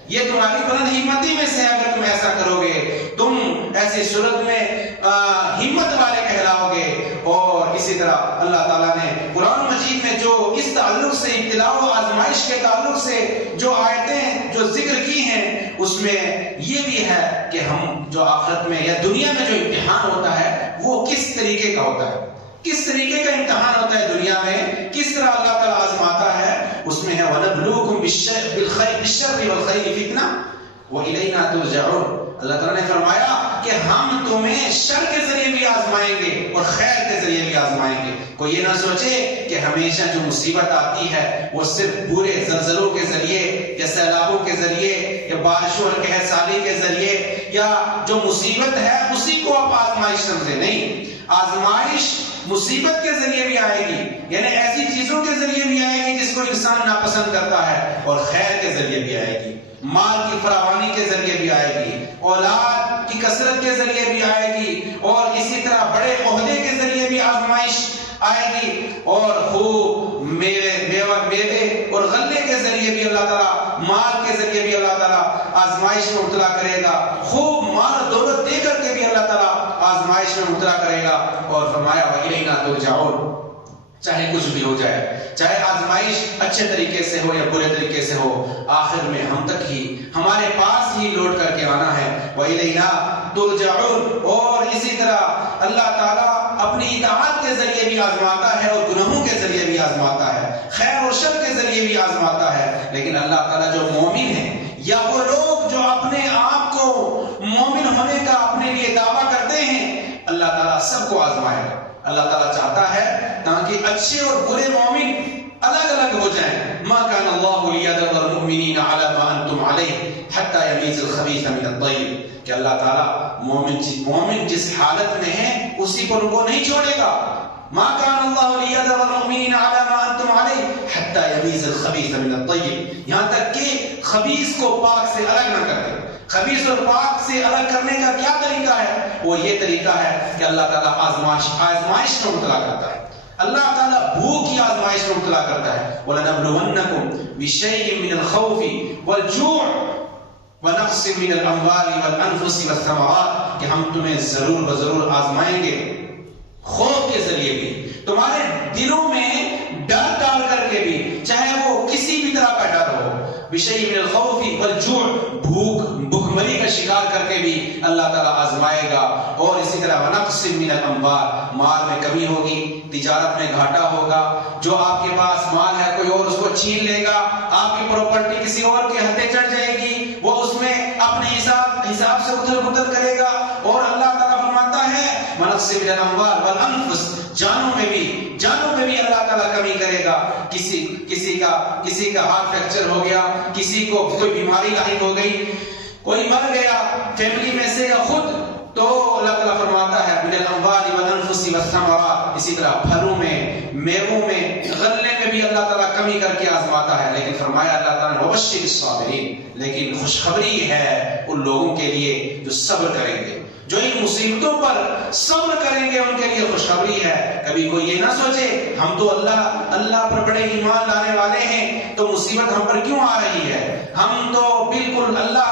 یہ تمہاری بلند ہمتی میں سے ہے۔ اگر تم ایسا کرو گے تم ایسی صورت میں ہمت والے کہلاؤ گے۔ اور اسی طرح اللہ تعالیٰ نے قرآن مجید میں جو اس تعلق سے، ابتلاء و آزمائش کے تعلق سے جو آیتیں جو ذکر کی ہیں، اس میں یہ بھی ہے کہ ہم جو آخرت میں یا دنیا میں جو امتحان ہوتا ہے وہ کس طریقے کا ہوتا ہے، کس طریقے کا امتحان ہوتا ہے دنیا میں، کس طرح اللہ تعالیٰ آزماتا ہے۔ اس میں ہے وَنَبْلُوكُمْ بِالشَّرِّ وَالْخَيْرِ فِتْنَةً وَإِلَيْنَا تُرْجَعُونَ، اللہ تعالیٰ نے فرمایا کہ ہم تمہیں شر کے ذریعے بھی آزمائیں گے اور خیر کے ذریعے بھی آزمائیں گے. کوئی یہ نہ سوچے کہ ہمیشہ جو مصیبت آتی ہے وہ صرف برے زلزلوں کے ذریعے یا سیلابوں کے ذریعے یا بارشوں اور قحط سالی کے ذریعے یا جو مصیبت ہے اسی کو آپ آزمائش سمجھے. نہیں، آزمائش مصیبت کے ذریعے بھی آئے گی، یعنی ایسی چیزوں کے ذریعے بھی آئے گی جس کو انسان ناپسند کرتا ہے، اور خیر کے ذریعے بھی آئے گی، مال کی فراوانی کے ذریعے بھی آئے گی، اولاد کی کثرت کے ذریعے بھی آئے گی، اور اسی طرح بڑے عہدے کے ذریعے بھی آزمائش آئے گی، اور خوب میوے اور غلے کے ذریعے بھی اللہ تعالیٰ، مال کے ذریعے بھی اللہ تعالیٰ آزمائش میں مبتلا کرے گا، خوب مال و دولت دے کر کے بھی اللہ تعالیٰ آزمائش میں مبتلا کرے گا. اور فرمایا وَإِلَيْنَا تُرْجَعُونَ، چاہے کچھ بھی ہو جائے، چاہے آزمائش اچھے طریقے سے ہو یا برے طریقے سے ہو، آخر میں ہم تک ہی، ہمارے پاس ہی لوٹ کر کے آنا ہے. وَإِلَيْنَا تُرْجَعُونَ. اور اسی طرح اللہ تعالیٰ اپنی اطاعت کے ذریعے بھی آزماتا ہے اور گناہوں کے ذریعے بھی آزماتا ہے، خیر اور شر کے ذریعے بھی آزماتا ہے. لیکن اللہ تعالیٰ جو مومن ہیں یا وہ لوگ جو اپنے آپ کو مومن ہونے کا اپنے لیے دعویٰ کرتے ہیں، اللہ تعالیٰ سب کو آزمائے گا. اللہ تعالیٰ چاہتا ہے تاکہ اچھے اور برے مومن الگ الگ ہو جائیں. ما كان الله ليذر المؤمنين على ما انتم عليه حتى يميز الخبيث من الطيب، کہ اللہ تعالیٰ مومن جس حالت میں ہے اسی پر ان کو نہیں چھوڑے گا. ما كان الله ليذر المؤمنين على ما انتم عليه حتى يميز الخبيث من الطيب، یہاں تک کہ خبیث کو پاک سے الگ نہ کر دے. خبیث اور پاک سے الگ کرنے کا کیا طریقہ ہے؟ وہ یہ طریقہ ہے کہ اللہ تعالیٰ آزمائش میں مبتلا کرتا ہے. اللہ تعالیٰ بھوک کی آزمائش میں مبتلا کرتا ہے. وَلَنَبْلُوَنَّكُمْ بِشَيْءٍ مِّنَ الْخَوْفِ وَالْجُوعِ وَنَقْصٍ مِّنَ الْأَمْوَالِ وَالْأَنفُسِ وَالثَّمَرَاتِ، کہ ہم تمہیں ضرور بضرور آزمائیں گے، خوف کے ذریعے بھی، تمہارے دلوں میں ڈر ڈال کر کے بھی، چاہے وہ کسی بھی طرح کا ڈر ہو. بِشَيْءٍ مِّنَ الْخَوْفِ وَالْجُوعِ، بھوکمری کا شکار کر کے بھی اللہ تعالیٰ آزمائے گا. اور اسی طرح وَنَقْصٍ مِّنَ الْأَمْوَالِ، مال میں کمی ہوگی، تجارت میں گھاٹا ہوگا، جو آپ کے پاس مال ہے کوئی اور اس کو چھین لے گا، آپ کی پراپرٹی کسی اور کے ہتھے چڑھ جائے گی، وہ اس میں اپنے حساب سے اتھل پتھل کرے گا. اور اللہ تعالیٰ فرماتا ہے وَنَقْصٍ مِّنَ الْأَمْوَالِ وَالْأَنفُسِ، جانوں میں بھی اللہ تعالیٰ کمی کرے گا. کسی کا ہارٹ فریکچر ہو گیا، کسی کو کوئی بیماری لاحق ہو گئی، کوئی مر گیا فیملی میں سے یا خود، تو اللہ تعالیٰ فرماتا ہے مِنَ الْأَمْوَالِ وَالْأَنفُسِ وَالثَّمَرَاتِ. اسی طرح پھلوں میں، میووں میں، غلے میں بھی اللہ تعالیٰ کمی کر کے آزماتا ہے. لیکن فرمایا اللہ تعالیٰ نے وَبَشِّرِ الصَّابِرِينَ، لیکن خوشخبری ہے ان لوگوں کے لیے جو صبر کریں گے، جو ان مصیبتوں پر صبر کریں گے، ان کے لیے خوشخبری ہے. کبھی کوئی یہ نہ سوچے ہم تو اللہ پر بڑے ایمان لانے والے ہیں تو مصیبت ہم پر کیوں آ رہی ہے، ہم تو بالکل اللہ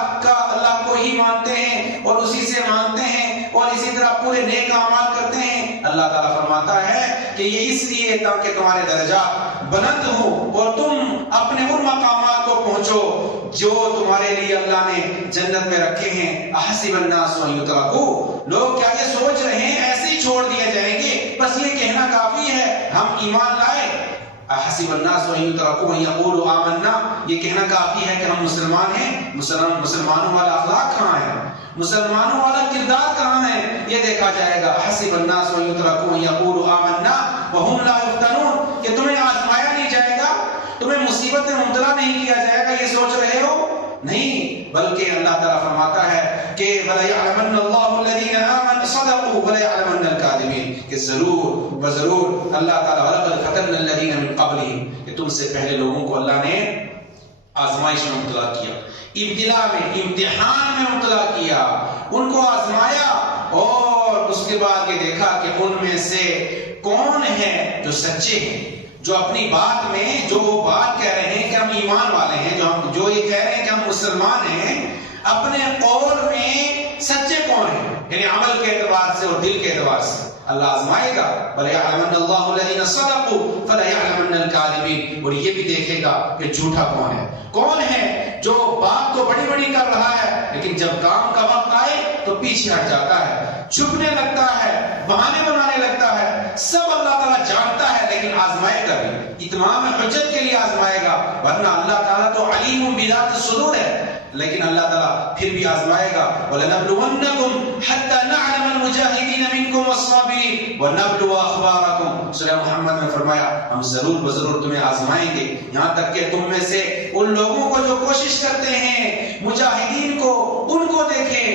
کو ہی مانتے ہیں اور اسی سے مانتے ہیں اور اسی طرح پورے نیک اعمال کرتے ہیں. اللہ تعالیٰ فرماتا ہے کہ یہ اس لیے تاکہ تمہارے درجات بلند ہوں اور تم اپنے ان مقامات کو پہنچو جو تمہارے لیے اللہ نے جنت میں رکھے ہیں. احسب الناس ان یترکوا، لوگ کیا یہ سوچ رہے ہیں ایسے ہی چھوڑ دیے جائیں گے، بس یہ کہنا کافی ہے ہم ایمان لائے. احسب الناس ان یترکوا ان یقولوا آمنا، یہ کہنا کافی ہے کہ ہم مسلمان ہیں. مسلمانوں والا اخلاق کہاں ہے، مسلمانوں والا کردار کہاں ہے، یہ دیکھا جائے گا. حسب الناس ان یترکوا ان یقولوا آمنا وهم لا یفتنون، کہ تمہیں آزمایا نہیں جائے گا، تمہیں مصیبت میں مبتلا نہیں کیا جائے گا، یہ سوچ رہے ہو؟ نہیں، بلکہ اللہ تعالیٰ فرماتا ہے کہ وَلَيَعْلَمَنَّ اللَّهُ الَّذِينَ آمَنُوا صَدَقُوا وَلَيَعْلَمَنَّ الْكَاذِبِينَ، کہ ضرور اللہ تعالیٰ وَلَقَدْ فَتَنَّا الَّذِينَ مِن قَبْلِهِمْ، کہ تم سے پہلے لوگوں کو اللہ نے آزمائش میں مبتلا کیا، ابتلا میں، امتحان میں مبتلا کیا، ان کو آزمایا اور اس کے بعد یہ دیکھا کہ ان میں سے کون ہے جو سچے ہیں، جو اپنی بات میں جو وہ بات کہہ رہے ہیں کہ ہم ایمان والے ہیں، جو یہ کہہ رہے ہیں کہ ہم مسلمان ہیں، اپنے قول میں سچے کون ہیں، یعنی عمل کے اعتبار سے اور دل کے اعتبار سے. اللہ آزمائے گا. وَلَيَعْلَمَنَّ اللَّهُ الَّذِينَ صَدَقُوا فَلَيَعْلَمَنَّ الْكَاذِبِينَ، اور یہ بھی دیکھے گا کہ جھوٹا کون ہے جو بات تو بڑی بڑی کر رہا ہے لیکن جب کام کا وقت آئے تو پیچھے ہٹ جاتا ہے، چھپنے لگتا ہے، بہانے بنانے لگتا ہے. سب اللہ تعالیٰ جانتا ہے لیکن آزمائے گا بھی، اتمام حجت کے لیے آزمائے گا، ورنہ اللہ تعالیٰ تو علیم بذات الصدور ہے. لیکن اللہ تعالیٰ پھر بھی آزمائے گا. وَلَنَبْلُوَنَّكُمْ حَتَّى نَعْلَمَ الْمُجَاهِدِينَ مِنْكُمْ وَالصَّابِرِينَ وَنَبْلُوَ أَخْبَارَكُمْ. سورہ محمد میں فرمایا ہم ضرور بضرور تمہیں آزمائیں گے، یہاں تک کہ تم میں سے ان لوگوں کو جو کوشش کرتے ہیں مجاہدین کو، ان کو دیکھیں.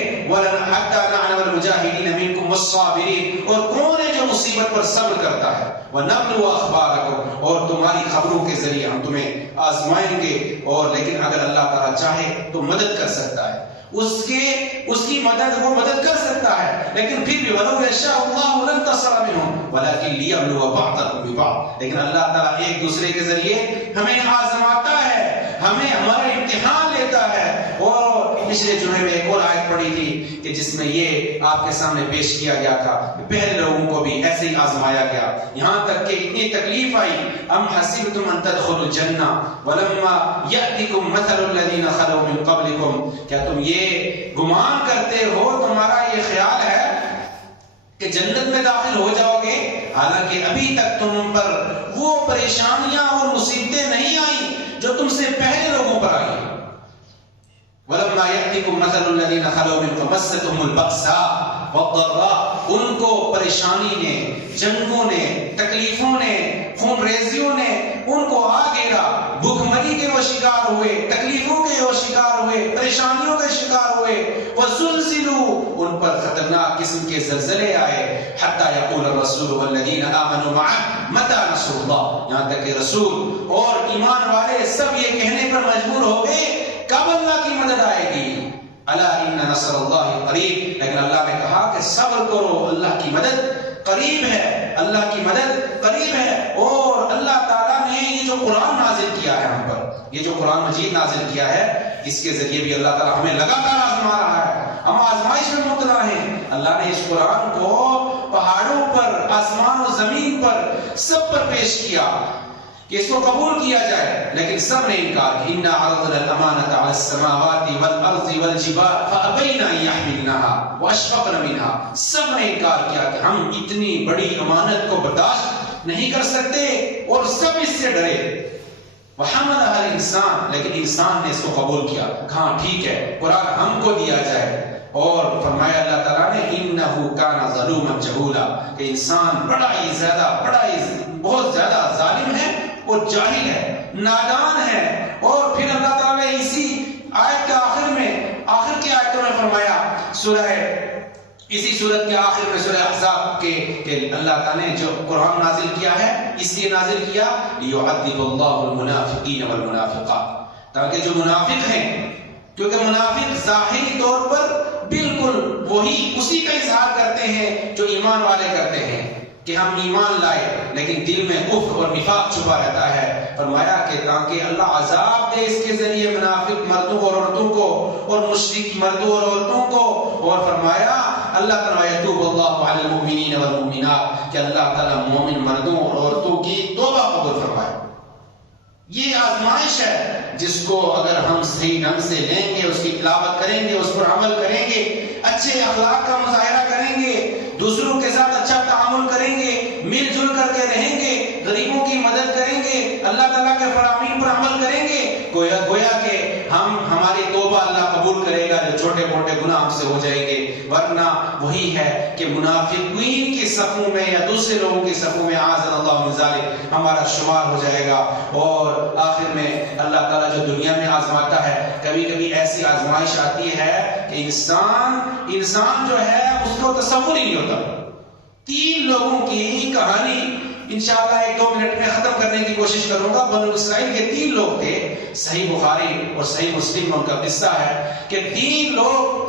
حَتَّى نَعْلَمَ الْمُجَاهِدِينَ مِنْكُمْ وَالصَّابِرِينَ، اور کون ہے جو مصیبت پر صبر کرتا ہے. وَنَبْلُوَ أَخْبَارَكُمْ، اور تمہاری خبروں کے ذریعے ہم تمہیں آزمائیں گے. اور لیکن اگر اللہ تعالیٰ چاہے تو مدد کر سکتا ہے، اس کی مدد وہ مدد کر سکتا ہے. لیکن پھر بھی وَلَوْ يَشَاءُ اللَّهُ لَانتَصَرَ مِنْهُمْ وَلَكِنْ لِيَبْلُوَ بَعْضَكُمْ بِبَعْضٍ. لیکن اللہ تعالیٰ ایک دوسرے کے ذریعے ہمیں آزماتا ہے، ہمیں ہمارا امتحان لیتا ہے. اور پچھلے جمعے میں ایک اور آیت پڑھی تھی کہ جس میں یہ آپ کے سامنے پیش کیا گیا تھا کہ پہلے لوگوں کو بھی ایسے ہی آزمایا گیا، یہاں تک کہ اتنی تکلیف آئی. ام حسبتم ان تدخلوا الجنہ ولما یأتکم مثل الذین خلوا من قبلکم، کیا تم یہ گمان کرتے ہو، تمہارا یہ خیال ہے کہ جنت میں داخل ہو جاؤ گے، حالانکہ ابھی تک تم پر وہ پریشانیاں اور مصیبتیں نہیں آئیں جو تم سے پہلے لوگوں پر آئی. وَلَمَّا يَأْتِكُمْ مَثَلُ الَّذِينَ خَلَوْا مِن قَبْلِكُمْ الْبَأْسَاءُ وَالضَّرَّاءُ، ان کو پریشانی نے، جنگوں نے، تکلیفوں نے، خون ریزیوں نے ان کو آ گھیرا. بھوک مری کے وہ شکار ہوئے، تکلیفوں کے وہ شکار ہوئے، پریشانیوں کے شکار ہوئے. وَزُلْزِلُوا، ان پر خطرناک قسم کے زلزلے آئے. حَتَّى يَقُولَ الرَّسُولُ وَالَّذِينَ آمَنُوا مَعَهُ مَتَىٰ نَصْرُ اللَّهِ، یہاں تک کہ رسول اور ایمان والے سب یہ کہنے پر مجبور ہو گئے کب اللہ کی مدد آئے گی. الا ان نصر اللہ قریب، لیکن اللہ نے کہا کہ صبر کرو، اللہ کی مدد قریب ہے، اللہ کی مدد قریب ہے. اور اللہ تعالیٰ نے یہ جو قرآن نازل کیا ہے ہم پر، یہ جو قرآن مجید نازل کیا ہے، اس کے ذریعے بھی اللہ تعالیٰ ہمیں لگاتار آزما رہا ہے، ہم آزمائش میں مبتلا ہیں. اللہ نے اس قرآن کو پہاڑوں پر، آسمان و زمین پر، سب پر پیش کیا کہ اس کو قبول کیا جائے، لیکن سب نے انکار کیا. اِنَّا عَرَضْنَا الْأَمَانَةَ عَلَى السَّمَاوَاتِ وَالْأَرْضِ وَالْجِبَالِ فَأَبَيْنَ أَن يَحْمِلْنَهَا وَأَشْفَقْنَ مِنْهَا. سب نے انکار کیا کہ ہم اتنی بڑی امانت کو برداشت نہیں کر سکتے، اور سب اس سے ڈرے. وَحَمَلَهَا الْإِنسَانُ، لیکن انسان نے اس کو قبول کیا، کہا ٹھیک ہے قرآن ہم کو دیا جائے. اور فرمایا اللہ تعالیٰ نے اِنَّهُ كَانَ ظَلُومًا جَهُولًا، کہ انسان بہت زیادہ ظالم ہے اور جاہل ہے، نادان ہے. اور پھر اللہ تعالیٰ نے اسی آیت کے آخر میں، آخر کی آیتوں میں فرمایا، اسی سورت کے آخر میں سورہ احزاب کے کہ اللہ تعالیٰ نے جو قرآن نازل کیا ہے اس لیے نازل کیا لِيُعَذِّبَ اللَّهُ الْمُنَافِقِينَ وَالْمُنَافِقَاتِ، تاکہ جو منافق ہیں، کیونکہ منافق ظاہری طور پر بالکل وہی اسی کا اظہار کرتے ہیں جو ایمان والے کرتے ہیں کہ ہم ایمان لائے، لیکن دل میں کفر اور نفاق چھپا رہتا ہے. فرمایا کہ تاکہ اللہ عذاب دے اس کے ذریعے منافق مردوں اور عورتوں کو، اور مشرک مردوں اور عورتوں کو. اور فرمایا اللہ تعالیٰ یتوب اللہ علی المؤمنین والمؤمنات، کہ اللہ تعالیٰ مومن مردوں اور عورتوں کی توبہ قبول فرمائے. یہ آزمائش ہے جس کو اگر ہم صحیح ڈھنگ سے لیں گے، اس کی تلاوت کریں گے، اس پر عمل کریں گے، اچھے اخلاق کا مظاہرہ کریں گے، دوسروں کے ساتھ اچھا تعامل کریں گے، مل جل کر کے رہیں گے، غریبوں کی مدد کریں گے، اللہ تعالیٰ کے فرامین پر عمل کریں گے، گویا کہ ہماری توبہ اللہ قبول کرے گا، جو چھوٹے موٹے گناہ ہم سے ہو جائیں گے. ورنہ وہی ہے کہ منافقین کی صفوں میں یا دوسرے لوگوں کی صفوں میں اعاذنا اللہ من ذلک ہمارا شمار ہو جائے گا. اور آخر میں اللہ تعالیٰ جو دنیا میں آزماتا ہے، کبھی کبھی ایسی آزمائش آتی ہے کہ انسان جو ہے اس کو تصور ہی نہیں ہوتا. 3 لوگوں کی کہانی انشاءاللہ 1-2 منٹ میں ختم کرنے کی کوشش کروں گا. بنو اسرائیل کے 3 لوگ تھے، صحیح بخاری اور صحیح مسلم میں ان کا قصہ ہے کہ 3 لوگ،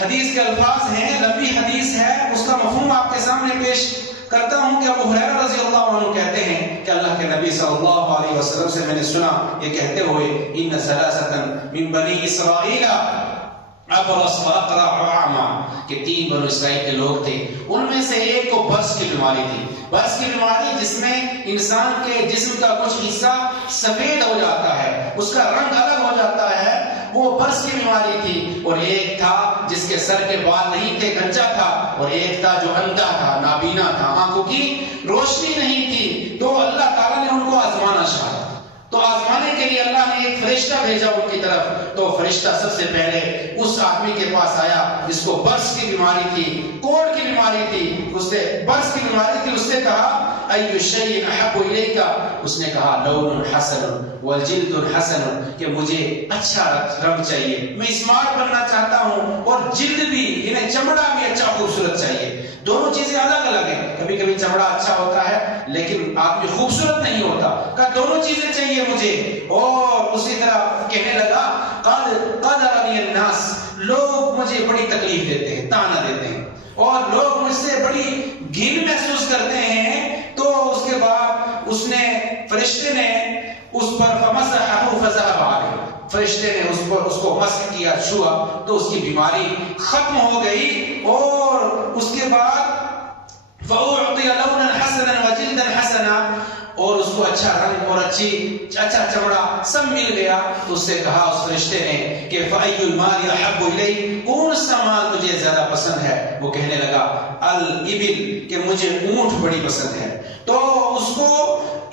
حدیث کے الفاظ ہیں، لمبی حدیث ہے، اس کا مفہوم آپ کے سامنے پیش کرتا ہوں کہ ابو ہریرہ رضی اللہ عنہ کہتے ہیں کہ اللہ کے نبی صلی اللہ علیہ وسلم سے میں نے سنا یہ کہتے ہوئے ان ثلاثة من بنی اسرائیل ابرص واقرع واعمى کہ 3 بنو اسرائیل کے لوگ تھے. ان میں سے ایک کو برص کی بیماری تھی. برص کی بیماری جس میں انسان کے جسم کا کچھ حصہ سفید ہو جاتا ہے, اس کا رنگ الگ ہو جاتا ہے, وہ برص کی بیماری تھی. اور ایک تھا جس کے سر کے بال نہیں تھے, گنجا تھا. اور ایک تھا جو اندھا تھا, نابینا تھا, آنکھوں کی روشنی نہیں تھی. تو اللہ تعالیٰ نے ان کو آزمانا چاہا. تو آزمانے کے لیے اللہ نے ایک فرشتہ بھیجا ان کی طرف. تو فرشتہ سب سے پہلے اس آدمی کے پاس آیا جس کو برص کی بیماری تھی, کوڑ کی بیماری تھی, اس نے برص کی بیماری تھی. اس نے کہا ای شیء احب الیک, اس نے کہا لون حسن والجلد حسن, کہ مجھے اچھا رنگ چاہیے, میں اسمارٹ بننا چاہتا ہوں, اور جلد بھی یعنی چمڑا بھی اچھا خوبصورت چاہیے. دونوں چیزیں الگ الگ ہیں. کبھی کبھی چمڑا اچھا ہوتا ہے لیکن آدمی خوبصورت نہیں ہوتا. کہا دونوں چیزیں چاہیے مجھے. اور اسی طرح کہنے لگا قد ارانی الناس, لوگ مجھے بڑی تکلیف دیتے ہیں, تانا دیتے ہیں, اور لوگ مجھ سے بڑی گھن محسوس کرتے ہیں. تو اس کے بعد اس نے فرشتے نے اس پر فمسحه فذهب عنه, فرشتے نے اس کو مسح کیا, چھوا, تو اس کی بیماری ختم ہو گئی. اور اس کے بعد فأعطي لونا حسنا وجلدا حسنا, اور اس کو اچھا رنگ اور اچھا چمڑا سب مل گیا. تو اس سے کہا اس فرشتے نے کہ فأي المال احب الیک, کون سا مال تجھے زیادہ پسند ہے؟ وہ کہنے لگا الابل, کہ مجھے اونٹ بڑی پسند ہے. تو اس کو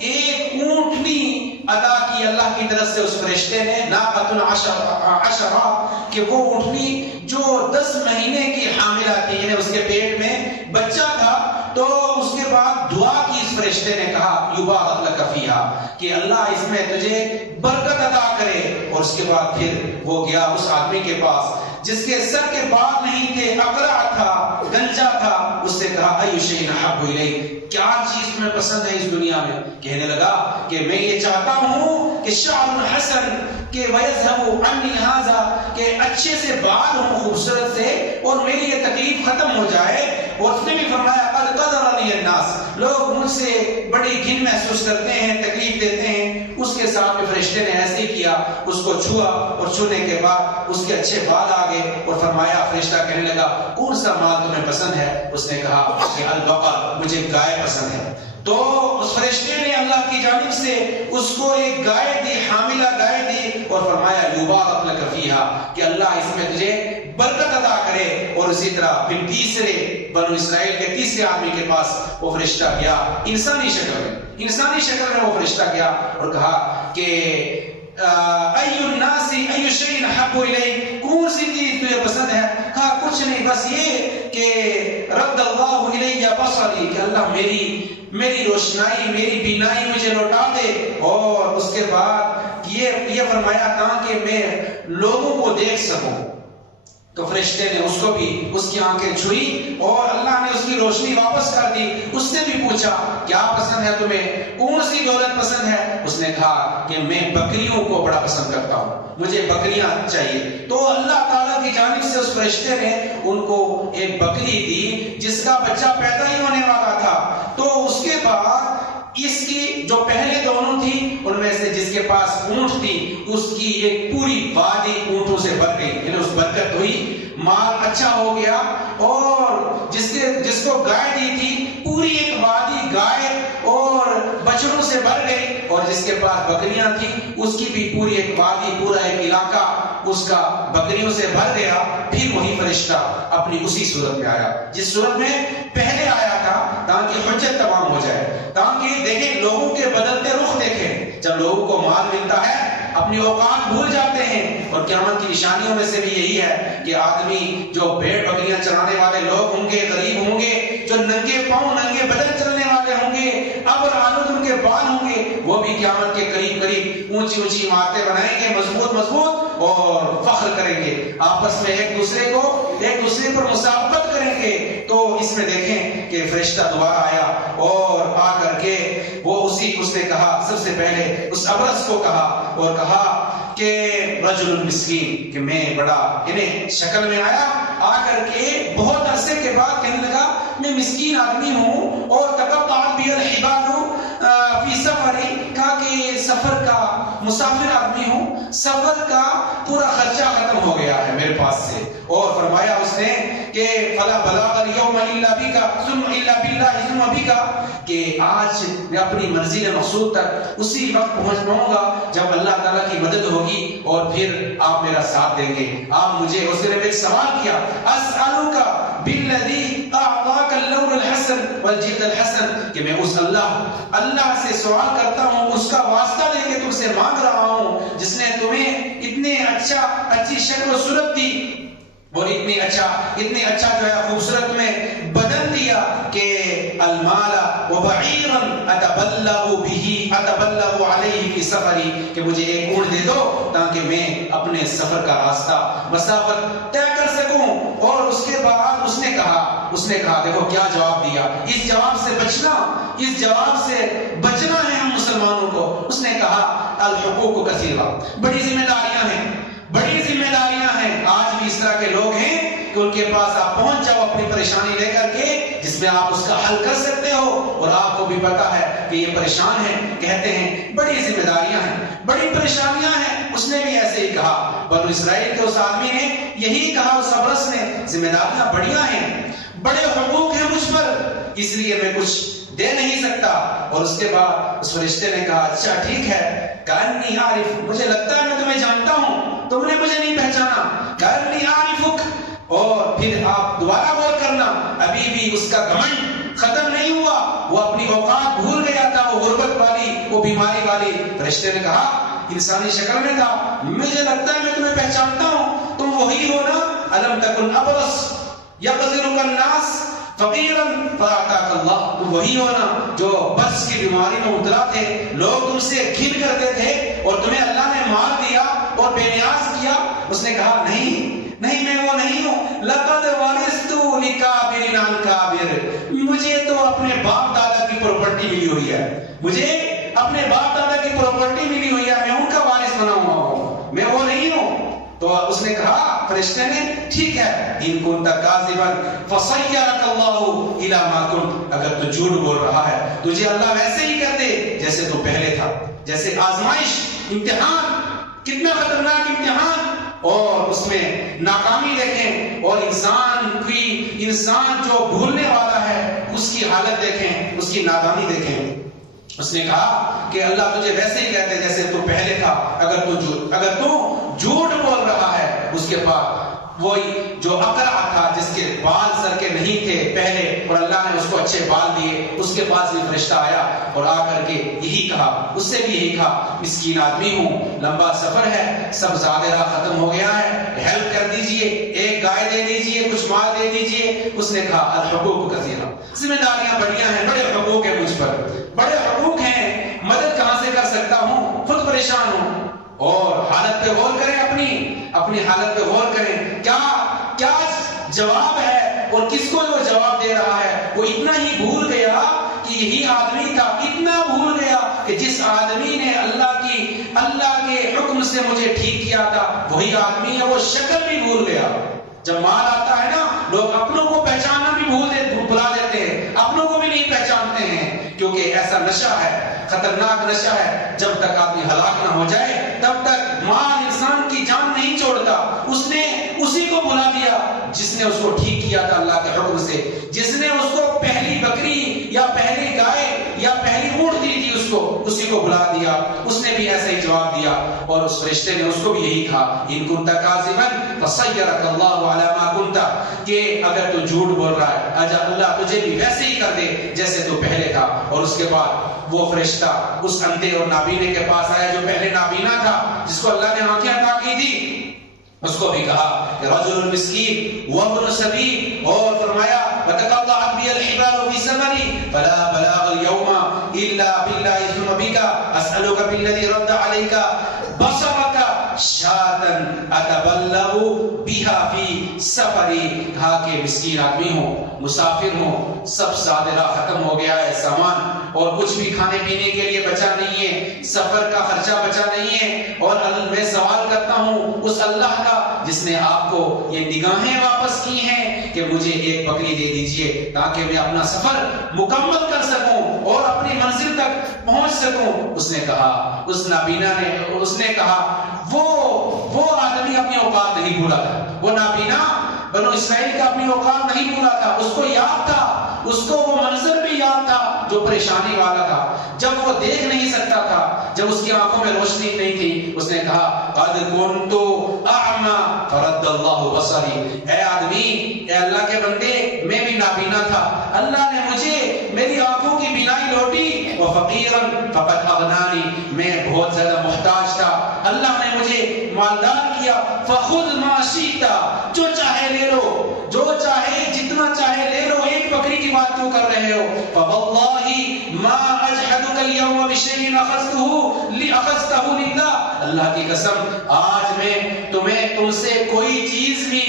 ایک اونٹنی عطا کی اللہ کی طرف سے اس فرشتے نے, ناقۃ عشرہ, کہ وہ اونٹنی جو 10 مہینے کی حاملہ تھی, یعنی اس کے پیٹ میں بچہ تھا. تو اس کے بعد دعا کی اس فرشتے نے, کہا یبارک لک فیہا, کہ اللہ اس میں تجھے برکت عطا کرے. اور اس کے بعد پھر وہ گیا اس آدمی کے پاس جس کے سر کے بال نہیں تھے, اقرع تھا, گنجا تھا. اس سے کہا ای شیء احب الیک, کیا چیز تمہیں پسند ہے اس دنیا میں؟ کہنے لگا کہ میں یہ چاہتا ہوں کہ شعر حسن, کہ ویذهب عنی ھذا, کہ اچھے سے بال ہوں خوبصورت سے, اور میری یہ تکلیف ختم ہو جائے. اور اس نے بھی فرمایا قد ارانی الناس, لوگ مجھ سے بڑی گھن محسوس کرتے ہیں, تکلیف دیتے ہیں. اس کے ساتھ فرشتے نے ایسے ہی کیا, اس کو چھوا, اور چھونے کے بعد اس کے اچھے بال آ گئے. اور فرمایا, فرشتہ کہنے لگا کون سا مال تمہیں پسند ہے؟ اس نے کہا کہ البقر, مجھے گائے پسند ہے. تو اس فرشتے نے اللہ کی جانب سے اس کو ایک گائے دی, حاملہ گائے دی, اور فرمایا یبارک لک فیہا, کہ اللہ اس میں تجھے برکت عطا کرے. اور اسی طرح پھر تیسرے بنو اسرائیل کے تیسرے آدمی کے پاس وہ فرشتہ گیا, انسانی شکل میں وہ فرشتہ گیا, اور کہا کہ ای الناس ای شیء احب الیک, کون سی چیز تجھے پسند ہے؟ کہا کچھ نہیں, بس یہ کہ رد اللہ الی بصری, کہ اللہ میری روشنائی, میری بینائی مجھے لوٹا دے. اور اس کے بعد یہ فرمایا تاکہ میں لوگوں کو دیکھ سکوں. تو فرشتے نے اس کو بھی اس کی آنکھیں چھوئی, اور اللہ نے اس کی روشنی واپس کر دی. اس سے بھی پوچھا کیا پسند ہے تمہیں, کون سی دولت پسند ہے؟ اس نے کہا کہ میں بکریوں کو بڑا پسند کرتا ہوں, مجھے بکریاں چاہیے. تو اللہ تعالیٰ کی جانب سے اس فرشتے نے ان کو ایک بکری دی جس کا بچہ پیدا ہی ہونے والا تھا. تو اس کے بعد اس کی جو پہلے دونوں تھی ان میں سے جس کے پاس اونٹ تھی, اس کی ایک پوری وادی اونٹوں سے بھر گئی, یعنی اس برکت ہوئی, مال اچھا ہو گیا. اور جس کو گائے دی تھی, پوری ایک وادی گائے اور بچڑوں سے بھر گئی. اور جس کے پاس بکریاں تھیں اس کی بھی پوری ایک وادی, پورا ایک علاقہ اس کا بکریوں سے بھر گیا. پھر وہی فرشتہ اپنی اسی صورت میں آیا جس صورت میں پہلے آیا تھا, تاکہ حجت تمام ہو جائے, تاکہ دیکھیں لوگوں کے بدلتے رخ دیکھیں. جب لوگوں کو مال ملتا ہے اپنی اوقات بھول جاتے ہیں. اور قیامت کی نشانیوں میں سے بھی یہی ہے کہ آدمی جو بھیڑ بکریاں چرانے والے لوگ ہوں گے, غریب ہوں گے, جو ننگے پاؤں ننگے بدن چلنے والے ہوں گے, ابر آلود ان کے بال ہوں گے, وہ بھی قیامت کے قریب اونچی اونچی عمارتیں بنائیں گے, مضبوط, اور فخر کریں گے, آپس میں ایک دوسرے پر مسابقت کریں گے. تو اس میں دیکھیں کہ فرشتہ دوبارہ آیا, اور آ کر کے وہ اس نے کہا, سب سے پہلے اس ابرص کو کہا, اور کہا کہ رجل مسکین, کہ میں بڑا انہیں شکل میں آیا, آ کر کے بہت عرصے کے بعد کہنے لگا میں مسکین آدمی ہوں, اور تقطعت بی الحبال فی سفری, کہا کہ سفر کا مسافر آدمی ہوں، سفر کا پورا خرچہ ختم ہو گیا ہے میرے پاس سے. اور فرمایا اس نے کہ فلا بلاغ اليوم الا بك ثم الا بالله ثم بك، کہ آج میں اپنی منزل مقصود تک اسی وقت پہنچ پاؤں گا جب اللہ تعالیٰ کی مدد ہوگی اور پھر آپ میرا ساتھ دیں گے. آپ مجھے، اس نے ایک سوال کیا، اسألک بالذی اعطاک اللون الحسن والجلد الحسن، کہ میں اس اللہ سے سوال کرتا ہوں، اس کا واسطہ لے کے تم سے مانگ رہا ہوں جس نے تمہیں اتنے اچھی شکل و صورت دی اور اتنے اچھا جو ہے خوبصورت میں بدن دیا کہ المال وبعیرا اتبلغ علیہ فی سفری، کہ مجھے ایک اونٹ دے دو تاکہ میں اپنے سفر کا راستہ مسافت طے کر سکوں. اور اس کے بعد اس نے کہا دیکھو کیا جواب دیا. اس جواب سے بچنا ہے ہم مسلمانوں کو. اس نے کہا الحقوق کثیرہ، بڑی ذمہ داریاں ہیں. آج بھی اس طرح کے لوگ ہیں کہ ان کے پاس آپ پہنچ جاؤ اپنی پریشانی لے کر کے جس میں آپ اس کا حل کر سکتے ہو، اور آپ کو بھی پتا ہے کہ یہ پریشان ہے، کہتے ہیں بڑی ذمہ داریاں ہیں، بڑی پریشانیاں ہیں. اس نے بھی ایسے ہی کہا. بنو اسرائیل کے اس آدمی نے یہی کہا، اس ابرص نے، ذمہ داریاں بڑیاں ہیں، بڑے حقوق ہیں مجھ پر، اس لیے میں کچھ دے نہیں سکتا. اور اس کے بعد اس فرشتے نے کہا اچھا ٹھیک ہے، کأنی عارف، مجھے لگتا ہے میں تمہیں جانتا ہوں، تم نے مجھے نہیں پہچانا. کأنی عارفک. اور پھر آپ دوبارہ غور کرنا، ابھی بھی اس کا گھمنڈ ختم نہیں ہوا، وہ اپنی اوقات بھول گیا تھا، وہ غربت والی، وہ بیماری والی. فرشتے نے کہا انسانی شکل میں تھا، مجھے لگتا ہے میں تمہیں پہچانتا ہوں، تم وہی ہو نا، الم تکن ابرص یقذرک الناس فقیرا فاعطاک اللہ، تم وہی ہو نا جو برص کی بیماری میں مبتلا تھے، لوگ تم سے گھن کرتے تھے اور تمہیں اللہ نے مار دیا اور بے نیاز کیا. اس نے کہا نہیں میں وہ نہیں ہوں. لقد ورثت لکابر عن کابر، مجھے تو اپنے باپ دادا کی پراپرٹی ملی ہوئی ہے، میں ان کا وارث بنا ہوا ہوں، میں وہ نہیں ہوں. تو اس نے کہا فرشتے نے ٹھیک ہے، ان کنت کاذبا فصیرک اللہ الی ما کنت، اگر تو جھوٹ بول رہا ہے تجھے اللہ ویسے ہی کر دے جیسے تو پہلے تھا. جیسے آزمائش، امتحان، کتنا خطرناک امتحان، اور اس میں ناکامی دیکھیں، اور انسان جو بھولنے والا ہے اس کی حالت دیکھیں، اس کی نادانی دیکھیں. اس نے کہا کہ اللہ تجھے ویسے ہی کہتے جیسے تو پہلے تھا، اگر تو جھوٹ بول رہا ہے. اس کے بعد وہی جو اقرع تھا جس کے بال سر کے نہیں تھے پہلے اور اللہ نے اس کو اچھے بال دیے، اس کے پاس بھی فرشتہ آیا اور آ کر کے یہی کہا، اس سے بھی یہی کہا مسکین آدمی ہوں، لمبا سفر ہے، سب زیادہ ختم ہو گیا ہے، ہیلپ کر دیجئے، ایک گائے دے دیجئے، کچھ مال دے دیجئے. اس نے کہا الحقوق کثیرہ، ذمہ داریاں بڑیاں ہیں، بڑے حقوق ہیں مجھ پر، بڑے حقوق ہیں، مدد کہاں سے کر سکتا ہوں، خود پریشان ہوں. اور حالت پہ غور کریں، اپنی حالت پہ غور کریں، کیا جواب ہے اور کس کو وہ جواب دے رہا ہے. وہ اتنا ہی بھول گیا کہ یہی آدمی تھا، اتنا بھول گیا کہ جس آدمی نے اللہ کے حکم سے مجھے ٹھیک کیا تھا وہی آدمی ہے. وہ شکل بھی بھول گیا. جب مال آتا ہے نا، لوگ اپنوں کو پہچاننا بھی بھلا دیتے ہیں، اپنوں کو بھی نہیں پہچانتے ہیں، کیونکہ ایسا نشہ ہے، خطرناک نشہ ہے. جب تک آدمی ہلاک نہ ہو جائے تب تک مال انسان کی جان نہیں چھوڑتا. اس نے اسی کو بھلا دیا جس نے اس کو ٹھیک کیا تھا اللہ کے حکم سے، جس نے اس کو پہلی بکری یا پہلی گائے یا پہلی اونٹ دی تھی، اسی کو بھلا دیا. اس نے بھی ایسا ہی جواب دیا. اور اس فرشتے نے اس کو بھی یہی کہا ان کنت کاذبا فصیرک اللہ علی ما کنت، کہ اگر تو جھوٹ بول رہا ہے اللہ تجھے بھی ویسے ہی کر دے جیسے تو پہلے تھا. اور اس کے بعد وہ فرشتہ اس اندھے اور نابینے کے پاس آیا جو پہلے نابینا تھا، جس کو اللہ نے آنکھیں عطا کی تھی. اس کو بھی کہا کہ رجل مسکین وابن سبیل، اور فرمایا وتقطعت بی الحبال فی سفری فلا بلاغ اليوم الا بالله ثم بك اسالك بالذي رد عليك بصرك شاتا اتبلغ بها فی سفری. کہا کہ مسکین آدمی ہوں، مسافر ہوں، سب سادرہ ختم ہو گیا ہے، سامان اور کچھ بھی کھانے پینے کے لیے بچا نہیں ہے، سفر کا خرچہ بچا نہیں ہے. اور میں سوال کرتا ہوں اس اللہ کا جس نے آپ کو یہ نگاہیں واپس کی ہیں کہ مجھے ایک بکری دے دیجئے تاکہ میں اپنا سفر مکمل کر سکوں. اور اپنی منزل تک پہنچ سکوں. اس نے کہا، اس نابینا نے اس نے کہا وہ آدمی اپنی اوقات نہیں بھولا تھا. وہ نابینا بنو اسرائیل کا اپنی اوقات نہیں بھولا تھا. اس کو یاد تھا، اس کو وہ منظر بھی یاد تھا جو پریشانی والا تھا، جب وہ دیکھ نہیں سکتا تھا، جب اس کی آنکھوں میں روشنی نہیں تھی. اس نے کہا قد كنت اعمى فرد اللہ بصری. اے آدمی، اے اللہ کے بندے، میں بھی نابینا تھا، اللہ نے مجھے میری آنکھوں کی بینائی لوٹی. وفقیرا فقد اغنانی، میں بہت زیادہ محتاج تھا، اللہ نے مجھے مالدار کیا. فخذ ما شئت، جو چاہے لے لو، جو چاہے جتنا چاہے لے لو. ایک بکری کی بات کیوں کر رہے ہو؟ فواللہ ما اجحدک اليوم بشیء اخذته للہ. اللہ کی قسم، آج میں تم سے کوئی چیز بھی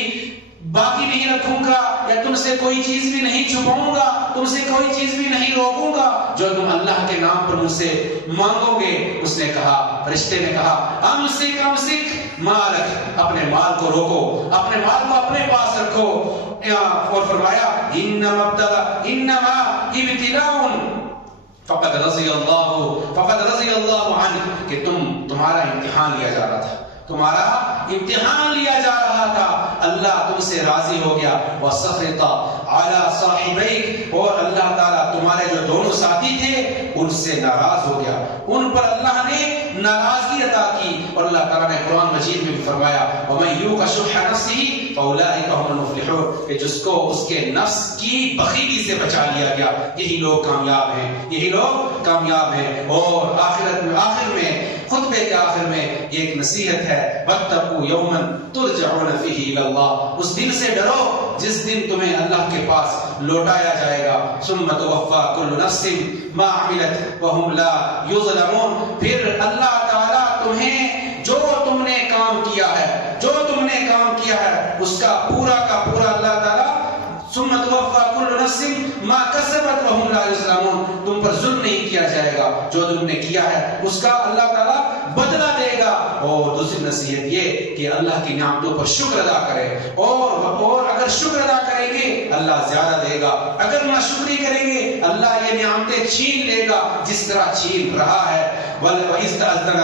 باقی نہیں رکھوں گا، یا تم سے کوئی چیز بھی نہیں چھپاؤں گا، تم سے کوئی چیز بھی نہیں روکوں گا جو تم اللہ کے نام پر مجھ سے مانگو گے. اس نے کہا، فرشتے نے کہا امسک مالک، اپنے مال کو روکو، اپنے مال کو اپنے پاس رکھو. اور فرمایا انما ابتلاء فقد رضی اللہ عنہ، کہ تمہارا امتحان لیا جا رہا تھا، تمہارا امتحان لیا جا رہا تھا، اللہ تم سے راضی ہو گیا. وَسَخِطَ عَلَى صَاحِبَيْكَ، اور اللہ تعالیٰ تمہارے جو دونوں ساتھی تھے ان سے ناراض ہو گیا، ان پر اللہ نے ناراضگی عطا کی. اور اللہ تعالیٰ نے قرآن مجید میں بھی فرمایا وَمَن يُوقَ شُحَّ نَفْسِهِ فَأُولَٰئِكَ هُمُ الْمُفْلِحُونَ، کہ جس کو اس کے نفس کی بخیلی سے بچا لیا گیا، یہی لوگ کامیاب ہیں، یہی لوگ کامیاب ہیں. اور آخر میں خطبے کے آخر میں ایک نصیحت ہے، وَاتَّقُوا يَوْمًا تُرْجَعُونَ فِيهِ إِلَى اللَّهِ، اس دن سے ڈرو جس دن تمہیں اللہ کے پاس لوٹایا جائے گا. ثُمَّ تُوَفَّى كُلُّ نَفْسٍ مَا عَمِلَتْ وَهُمْ لَا يُظْلَمُونَ، پھر اللہ تعالیٰ تمہیں جو تم نے کام کیا ہے اس کا پورا اللہ تعالیٰ ثم توفى كل نفس ما كسبت وهم لا يظلمون، تم پر ظلم نہیں کیا جائے گا، جو تم نے کیا ہے اس کا اللہ تعالیٰ بدلہ دے گا. اور دوسری نصیحت یہ کہ اللہ کی نعمتوں پر شکر ادا کرے، اور اگر شکر ادا کریں گے اللہ زیادہ دے گا، اگر ناشکری کریں گے اللہ یہ نعمتیں چھین لے گا جس طرح چھین رہا ہے. وَإِذْ تَأَذَّنَ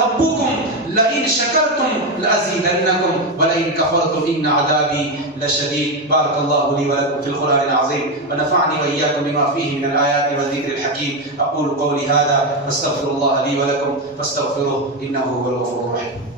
رَبُّكُمْ لَئِن شَكَرْتُمْ لَأَزِيدَنَّكُمْ وَلَئِن كَفَرْتُمْ إِنَّ عَذَابِي لَشَدِيدٌ. بارك الله لي ولكم في القرآن العظيم ونفعني وإياكم بما فيه من الآيات والذكر الحكيم. أقول قولي هذا واستغفر الله لي ولكم فاستغفروه إنه هو الغفور الرحيم.